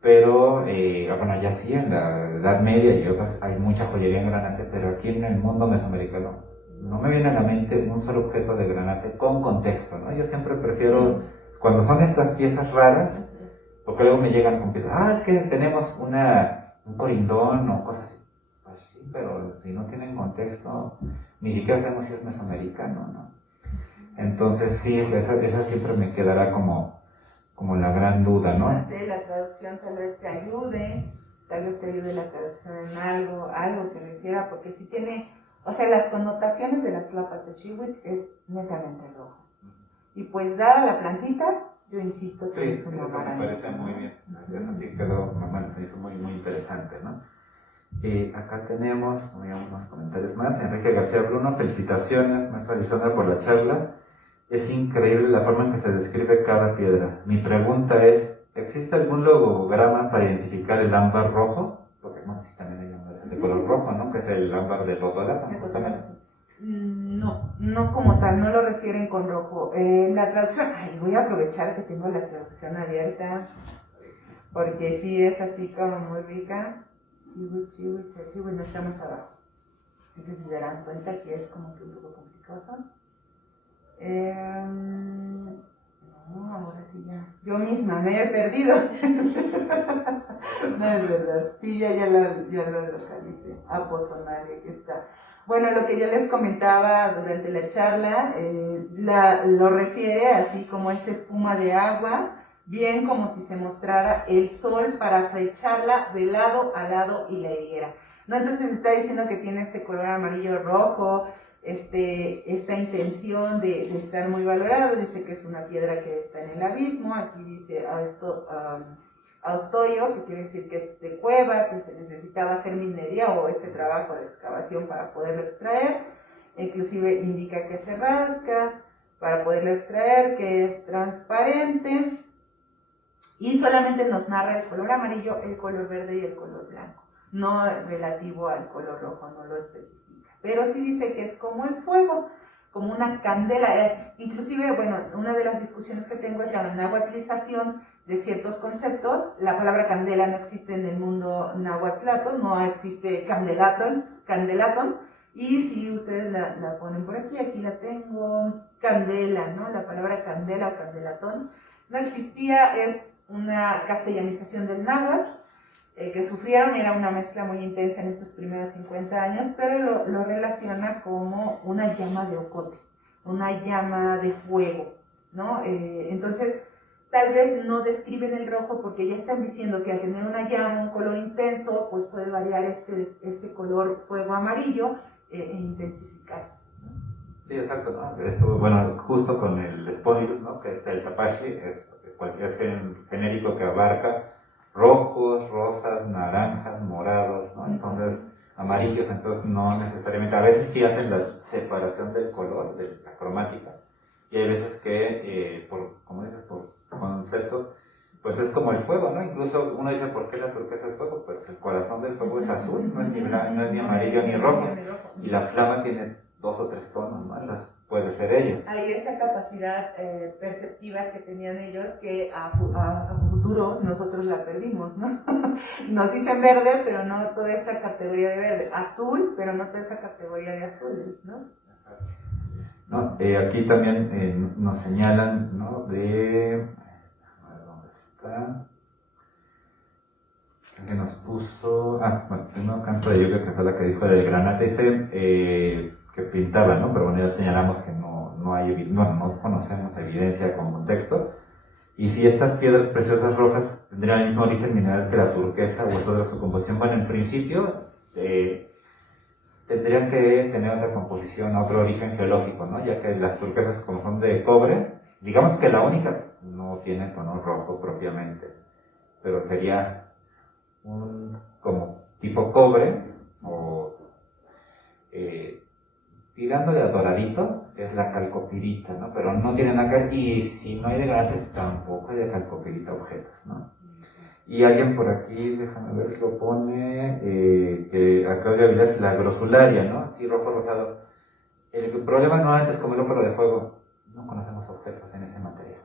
Pero, bueno, ya sí, en la Edad Media y otras hay mucha joyería en granate, pero aquí en el mundo mesoamericano no me viene a la mente un solo objeto de granate con contexto, ¿no? Yo siempre prefiero, cuando son estas piezas raras, porque luego me llegan con piezas, es que tenemos un corindón o cosas así. Pues sí, pero si no tienen contexto, ni siquiera sabemos si es mesoamericano, ¿no? Entonces sí, esa siempre me quedará como la gran duda, ¿no? No sé, la traducción tal vez te ayude la traducción en algo que refiera, porque si tiene, o sea, las connotaciones de la Tláhuac-Techíhuitl es netamente rojo. Y pues dada la plantita, yo insisto que Sí, es una eso me maravilla. parece muy bien. Eso sí quedó, bueno, se hizo muy, muy interesante, ¿no? Acá tenemos unos comentarios más. Enrique García Bruno, felicitaciones, maestra Lisandra, por la charla. Es increíble la forma en que se describe cada piedra. Mi pregunta es, ¿existe algún logograma para identificar el ámbar rojo? Porque bueno, sí también hay ámbar de color rojo, ¿no? Que es el ámbar de Totolapa, justamente. No, no como tal, no lo refieren con rojo. La traducción, voy a aprovechar que tengo la traducción abierta, porque sí es así como muy rica. Chiwi, no está más abajo. Entonces se darán cuenta que es como que un poco complicado. No, ahora sí ya. Yo misma me he perdido. No es verdad. Sí, ya lo localicé. Aposonaria, aquí está. Bueno, lo que yo les comentaba durante la charla, lo refiere así como esa espuma de agua, bien como si se mostrara el sol para flecharla de lado a lado y la higuera. ¿No? Entonces está diciendo que tiene este color amarillo rojo, esta intención de estar muy valorado. Dice que es una piedra que está en el abismo. Aquí dice austoyo, que quiere decir que es de cueva, que se necesitaba hacer minería o este trabajo de excavación para poderlo extraer. Inclusive indica que se rasca para poderlo extraer, que es transparente, y solamente nos narra el color amarillo, el color verde y el color blanco, no relativo al color rojo, no lo especifica, pero sí dice que es como el fuego, como una candela. Inclusive, bueno, una de las discusiones que tengo es la nahuatlización de ciertos conceptos. La palabra candela no existe en el mundo nahuatlato, no existe candelaton, y si ustedes la ponen por aquí, aquí la tengo, candela, ¿no? La palabra candela o candelatón no existía, es una castellanización del náhuatl que sufrieron. Era una mezcla muy intensa en estos primeros 50 años, pero lo relaciona como una llama de ocote, una llama de fuego, ¿no? Entonces, tal vez no describen el rojo porque ya están diciendo que al tener una llama, un color intenso, pues puede variar este color fuego amarillo e intensificarse. Sí, exacto, ¿no? Eso, bueno, justo con el Spondylos, ¿no? Que es el Tapashi, es genérico que abarca rojos, rosas, naranjas, morados, ¿no? Entonces, amarillos, entonces no necesariamente, a veces sí hacen la separación del color, de la cromática, y hay veces que, como dices, por concepto, pues es como el fuego, ¿no? Incluso uno dice, ¿por qué la turquesa es fuego? Pues el corazón del fuego es azul, no es ni amarillo ni rojo, y la flama tiene 2 o 3 tonos, ¿no? Entonces puede ser ello. Hay esa capacidad perceptiva que tenían ellos que a futuro nosotros la perdimos, ¿no? Nos dicen verde, pero no toda esa categoría de verde. Azul, pero no toda esa categoría de azul, ¿no? No, aquí también nos señalan, ¿no? A ver, ¿dónde está? Que nos puso, bueno, primero Canto de Lluvia, que fue la que dijo del granate, dice que pintaba, ¿no? Pero bueno, ya señalamos que no conocemos evidencia con contexto. Y si estas piedras preciosas rojas tendrían el mismo origen mineral que la turquesa o es otra su composición, bueno, en principio tendrían que tener otra composición, otro origen geológico, ¿no? Ya que las turquesas, como son de cobre, digamos que la única no tiene tono rojo propiamente, pero sería como tipo cobre o tirándole a doradito, es la calcopirita, ¿no? Pero no tiene nada, y si no hay de granate, tampoco hay de calcopirita objetos, ¿no? Y alguien por aquí, déjame ver, lo pone, que a Claudia Villas la grosularia, ¿no? Sí, rojo rosado. El problema no antes como el ópero de fuego, no conocemos objetos en ese material.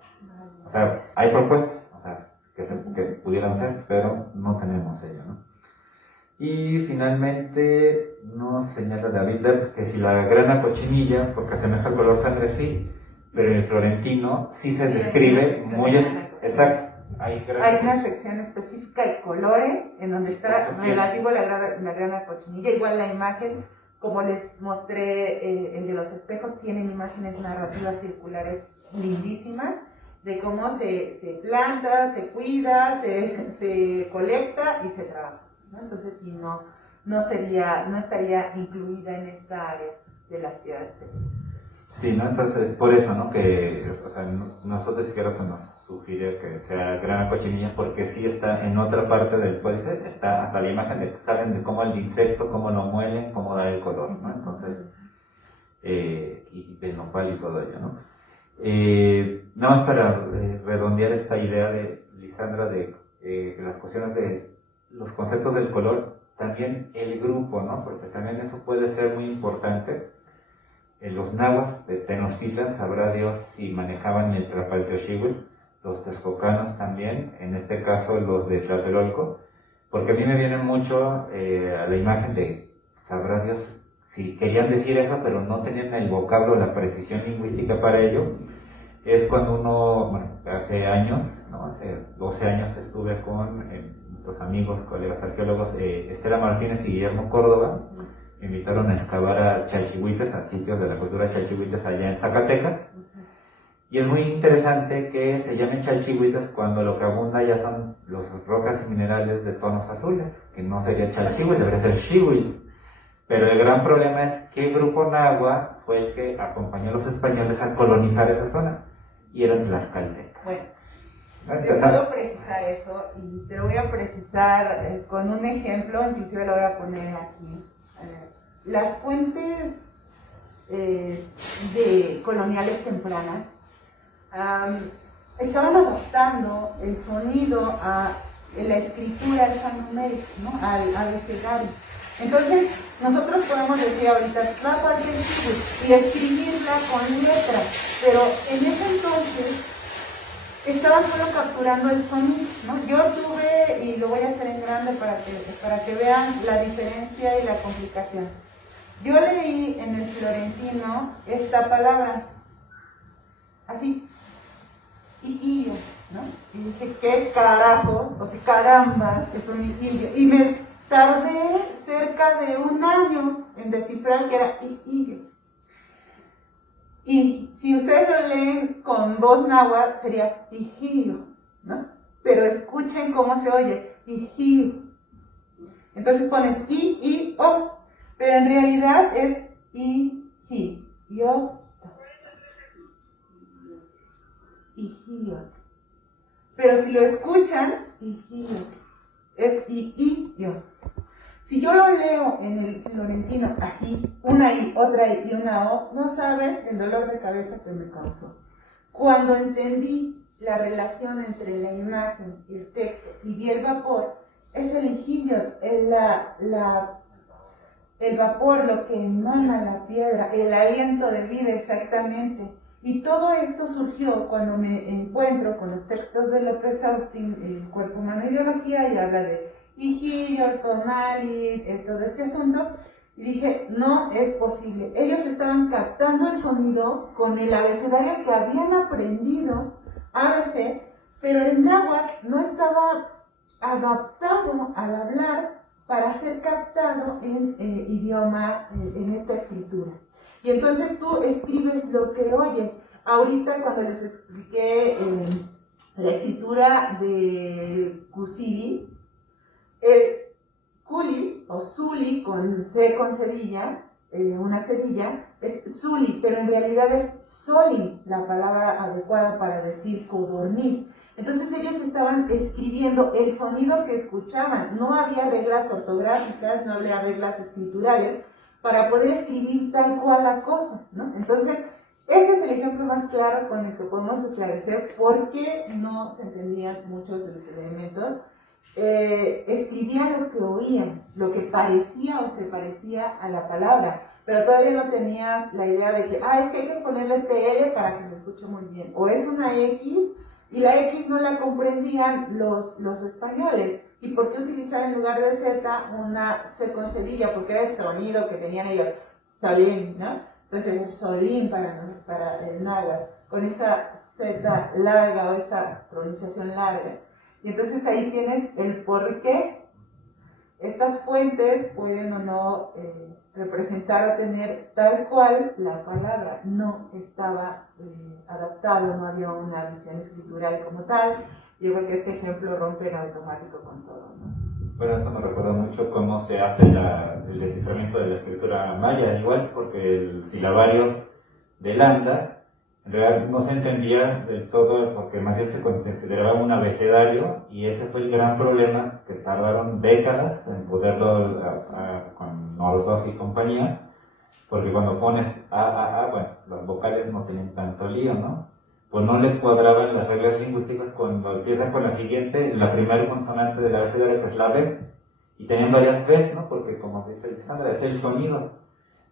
O sea, hay propuestas, o sea, que pudieran ser, pero no tenemos ello, ¿no? Y finalmente nos señala David Depp que si la grana cochinilla, porque asemeja el color sangre, sí, pero en el florentino sí se describe muy exacto. Hay una sección específica de colores en donde está relativo a la grana cochinilla. Igual la imagen, como les mostré, el de los espejos, tienen imágenes narrativas circulares lindísimas de cómo se planta, se cuida, se colecta y se trabaja, ¿no? Entonces, si no estaría incluida en esta área de las piedras preciosas. Sí, ¿no? Entonces, por eso, ¿no? Que, o sea, nosotros siquiera se nos sugiere que sea grana cochinilla, porque sí está en otra parte del códice, está hasta la imagen de, saben de cómo el insecto, cómo lo muelen, cómo da el color, ¿no? Entonces, y del nopal y todo ello, ¿no? Nada más para redondear esta idea de Lisandra de las cuestiones de los conceptos del color, también el grupo, ¿no? Porque también eso puede ser muy importante. Los nahuas de Tenochtitlan, sabrá Dios si manejaban el Tlapalteoxihuitl, los texcocanos también, en este caso los de Tlatelolco, porque a mí me viene mucho a la imagen de, sabrá Dios si querían decir eso, pero no tenían el vocablo, la precisión lingüística para ello. Es cuando uno, bueno, hace años, ¿no? Hace 12 años estuve con los amigos, colegas arqueólogos, Estela Martínez y Guillermo Córdoba. Me invitaron a excavar a Chalchihuites, a sitios de la cultura Chalchihuites allá en Zacatecas. Y es muy interesante que se llamen Chalchihuites cuando lo que abunda ya son las rocas y minerales de tonos azules, que no sería Chalchihuitl, debería ser Xihuitl. Pero el gran problema es qué grupo nahua fue el que acompañó a los españoles a colonizar esa zona, y eran las caltecas. Bueno, te puedo precisar eso, y te lo voy a precisar con un ejemplo, inclusive lo voy a poner aquí. Las fuentes de coloniales tempranas estaban adaptando el sonido a la escritura alfanumérica, ¿no? Al abecedario. Entonces, nosotros podemos decir ahorita Tlapalteoxihuitl y escribirla con letras, pero en ese entonces estaban solo capturando el sonido, ¿no? Yo tuve, y lo voy a hacer en grande para que vean la diferencia y la complicación. Yo leí en el florentino esta palabra, así, iquillo, ¿no? Y dije, ¿qué carajo, o qué caramba es un iquillo? Y me tardé cerca de un año en descifrar que era iquillo. Y si ustedes lo leen con voz náhuatl, sería iquillo, ¿no? Pero escuchen cómo se oye, iquillo. Entonces pones i, o, pero en realidad es i, yo, iquillo. Pero si lo escuchan, iquillo, es i, yo. Si yo lo leo en el florentino así, una I, otra I y una O, no saben el dolor de cabeza que me causó. Cuando entendí la relación entre la imagen y el texto y vi el vapor, es el ingenio, el vapor, lo que emana la piedra, el aliento de vida exactamente. Y todo esto surgió cuando me encuentro con los textos de López Austin, el cuerpo humano e ideología, y habla de Higillo, Tonali, todo este asunto, y dije, no es posible. Ellos estaban captando el sonido con el abecedario que habían aprendido, ABC, pero el náhuatl no estaba adaptado al hablar para ser captado en idioma, en esta escritura. Y entonces tú escribes lo que oyes. Ahorita cuando les expliqué la escritura de Kusili, el Kuli o Zuli con C con cerilla, una cerilla, es Zuli, pero en realidad es Soli, la palabra adecuada para decir codorniz. Entonces ellos estaban escribiendo el sonido que escuchaban, no había reglas ortográficas, no había reglas escriturales para poder escribir tal cual la cosa, ¿no? Entonces, este es el ejemplo más claro con el que podemos esclarecer por qué no se entendían muchos de los elementos. Escribían lo que oían, lo que parecía o se parecía a la palabra, pero todavía no tenías la idea de que, es que hay que ponerle TL para que se escuche muy bien, o es una X, y la X no la comprendían los españoles. ¿Y por qué utilizar en lugar de Z una C con cerilla? Porque era el sonido que tenían ellos, solín, ¿no? Entonces es solín para el náhuatl, con esa Z larga o esa pronunciación larga. Y entonces ahí tienes el por qué estas fuentes pueden o no representar o tener tal cual la palabra. No estaba adaptado, no había una visión escritural como tal. Yo creo que este ejemplo rompe en automático con todo, ¿no? Bueno, eso me recuerda mucho cómo se hace el desciframiento de la escritura maya, igual, porque el silabario de lambda, en realidad no se entendía del todo porque más bien se consideraba un abecedario y ese fue el gran problema que tardaron décadas en poderlo con Morozov y compañía, porque cuando pones A, bueno, las vocales no tienen tanto lío, ¿no? Pues no le cuadraban las reglas lingüísticas cuando empiezan con la siguiente, la primera consonante del abecedario que es la B, y tenían varias Bs, ¿no? Porque como dice Lisandra, es el sonido.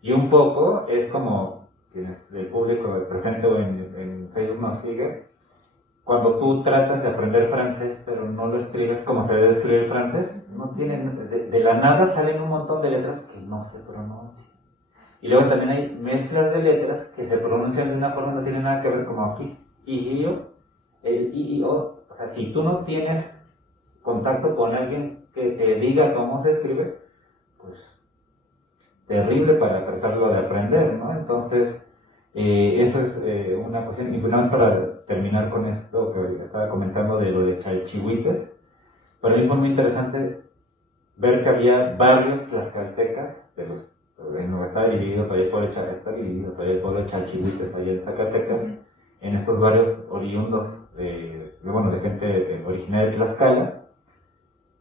Y un poco es como quienes del público presente o en Facebook nos sigue, cuando tú tratas de aprender francés pero no lo escribes como se debe escribir francés, no tienen, de la nada salen un montón de letras que no se pronuncian. Y luego también hay mezclas de letras que se pronuncian de una forma que no tiene nada que ver como aquí. Y yo, el I, O, o sea, si tú no tienes contacto con alguien que te diga cómo se escribe, pues terrible para tratarlo de aprender, ¿no? Entonces, eso es una cuestión. Y nada más para terminar con esto que estaba comentando de lo de Chalchihuites, para mí fue muy interesante ver que había barrios tlaxcaltecas, está dividido por el pueblo de Chalchihuites, allá en Zacatecas, en estos barrios oriundos de gente originaria de Tlaxcala.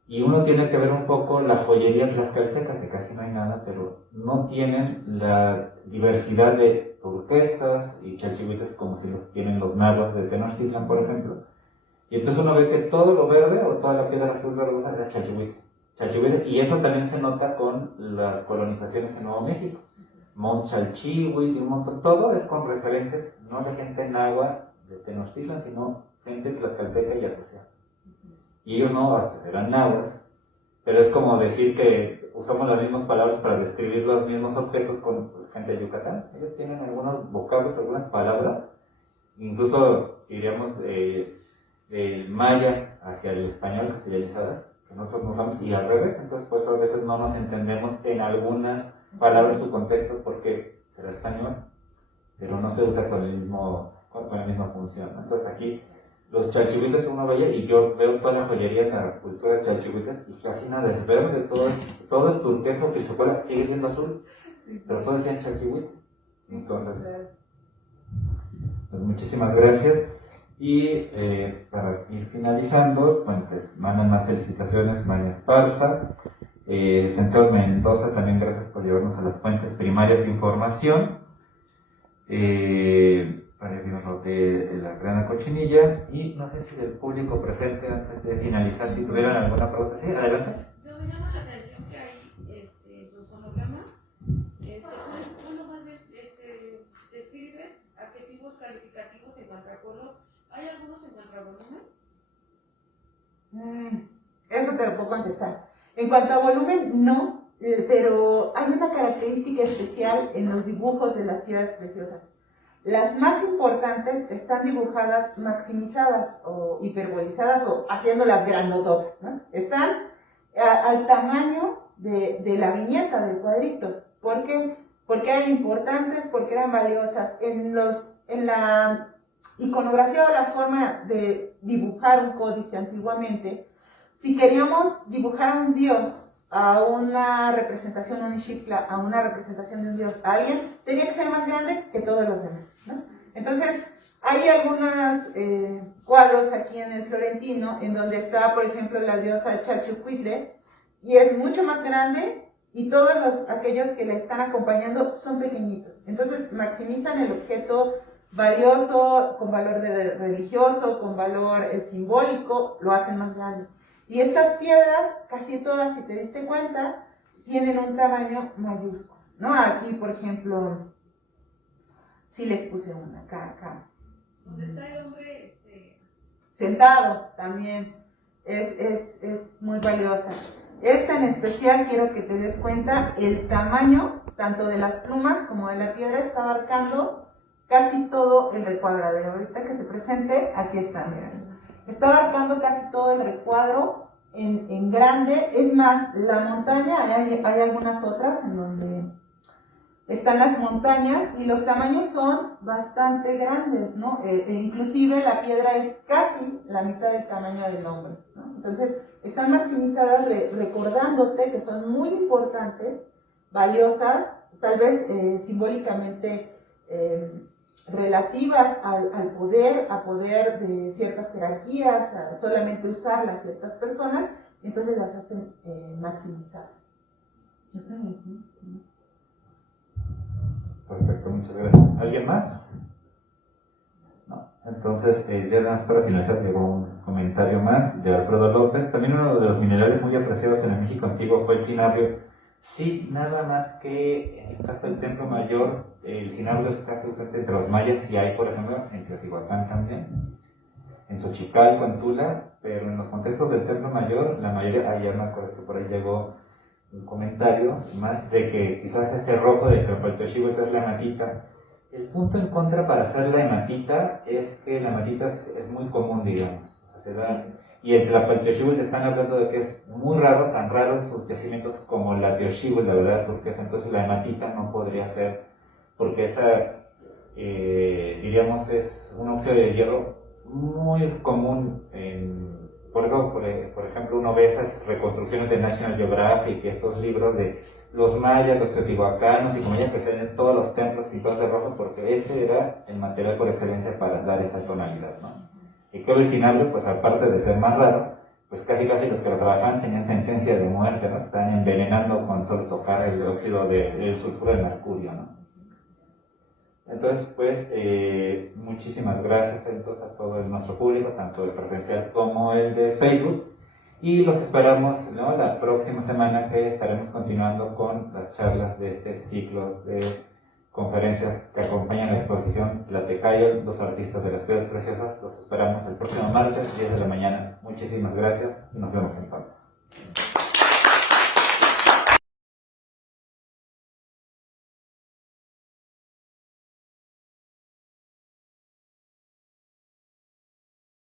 Y uno tiene que ver un poco la joyería tlaxcalteca, que casi no hay nada, pero no tienen la diversidad de turquesas y chalchihuites como si los tienen los nahuas de Tenochtitlan, por ejemplo. Y entonces uno ve que todo lo verde o toda la piedra azul verdosa era chalchihuite. Y eso también se nota con las colonizaciones en Nuevo México. Mont Chalchihuit y un montón, todo es con referentes, no de gente náhuatl de Tenochtitlan, sino gente tlaxcalteca y asociada. Y ellos no eran náhuatl, pero es como decir que usamos las mismas palabras para describir los mismos objetos con gente de Yucatán. Ellos tienen algunos vocablos, algunas palabras, incluso diríamos del maya hacia el español castellanizadas, que nosotros no usamos, y al revés. Entonces pues a veces no nos entendemos en algunas palabras su contexto porque será español, pero no se usa con la misma función, ¿no? Entonces aquí los chalchihuites uno veía, y yo veo toda la joyería en la cultura de chalchihuites y casi nada es verde, todo es turquesa o chocolate, sigue siendo azul, pero todo decía chalchihuite. Entonces, pues muchísimas gracias. Y para ir finalizando, bueno, pues mandan más felicitaciones María Esparza, Centro Mendoza, también gracias por llevarnos a las fuentes primarias de información. Para lo de la Gran Cochinilla, y no sé si del público presente, antes de finalizar, si tuvieran alguna pregunta. Sí, adelante. Me llama la atención que hay los fonogramas, uno más bien describes adjetivos calificativos en cuanto a color. ¿Hay algunos en cuanto a volumen? Eso te lo puedo contestar. En cuanto a volumen, no, pero hay una característica especial en los dibujos de las piedras preciosas. Las más importantes están dibujadas maximizadas o hiperbolizadas o haciéndolas grandototas, ¿no? Están al tamaño de la viñeta del cuadrito. ¿Por qué? Porque eran importantes, porque eran valiosas. En la iconografía o la forma de dibujar un códice antiguamente, si queríamos dibujar a un dios, a una representación, un Ixtla, a una representación de un dios, a alguien, tenía que ser más grande que todos los demás, ¿no? Entonces, hay algunos cuadros aquí en el Florentino, en donde está, por ejemplo, la diosa Chalchihuitle, y es mucho más grande, y todos aquellos que le están acompañando son pequeñitos. Entonces, maximizan el objeto valioso, con valor religioso, con valor simbólico, lo hacen más grande. Y estas piedras, casi todas, si te diste cuenta, tienen un tamaño mayúsculo, ¿no? Aquí, por ejemplo, sí les puse una acá. ¿Dónde está el hombre? Sentado, también, es muy valiosa. Esta en especial, quiero que te des cuenta, el tamaño, tanto de las plumas como de la piedra, está abarcando casi todo el recuadro. Ahorita que se presente, aquí está, miren. Está abarcando casi todo el recuadro en grande. Es más, la montaña, hay algunas otras en donde están las montañas y los tamaños son bastante grandes, ¿no? Inclusive la piedra es casi la mitad del tamaño del hombre, ¿no? Entonces, están maximizadas recordándote que son muy importantes, valiosas, tal vez simbólicamente relativas al poder, a poder de ciertas jerarquías, a solamente usarlas ciertas personas, entonces las hacen maximizadas. Perfecto, muchas gracias. ¿Alguien más? No. Entonces, ya nada más para finalizar, llegó un comentario más de Alfredo López. También uno de los minerales muy apreciados en el México antiguo fue el cinabrio. Sí, nada más que en el caso del Templo Mayor, el cinabrio es casi ausente entre los mayas y hay, por ejemplo, en Teotihuacán también, en Xochicalco, en Tula, pero en los contextos del Templo Mayor, la mayoría, ayer me acuerdo que por ahí llegó un comentario más de que quizás ese rojo de Tlalpalteoxihuitl es la hematita. El punto en contra para hacer la hematita es que la hematita es muy común, digamos, o sea, se da. Y el Tlalpalteoxihuitl están hablando de que es muy raro, tan raro en sus yacimientos como la Teoxihuitl, la verdad turquesa. Entonces la hematita no podría ser, porque esa, diríamos, es un óxido de hierro muy común. Por eso, por ejemplo, uno ve esas reconstrucciones de National Geographic y estos libros de los mayas, los teotihuacanos, y como ya empecé en todos los templos pintados de rojo, porque ese era el material por excelencia para dar esa tonalidad, ¿no? Y creo que el cinabrio, pues aparte de ser más raro, pues casi los que lo trabajaban tenían sentencia de muerte, ¿no? Están envenenando con solo tocar el óxido del sulfuro de mercurio, ¿no? Entonces, pues, muchísimas gracias entonces a todo nuestro público, tanto el presencial como el de Facebook, y los esperamos, ¿no?, la próxima semana, que estaremos continuando con las charlas de este ciclo de conferencias que acompañan la exposición Tlatecayo, los artistas de las piedras preciosas. Los esperamos el próximo martes, 10 de la mañana. Muchísimas gracias y nos vemos entonces.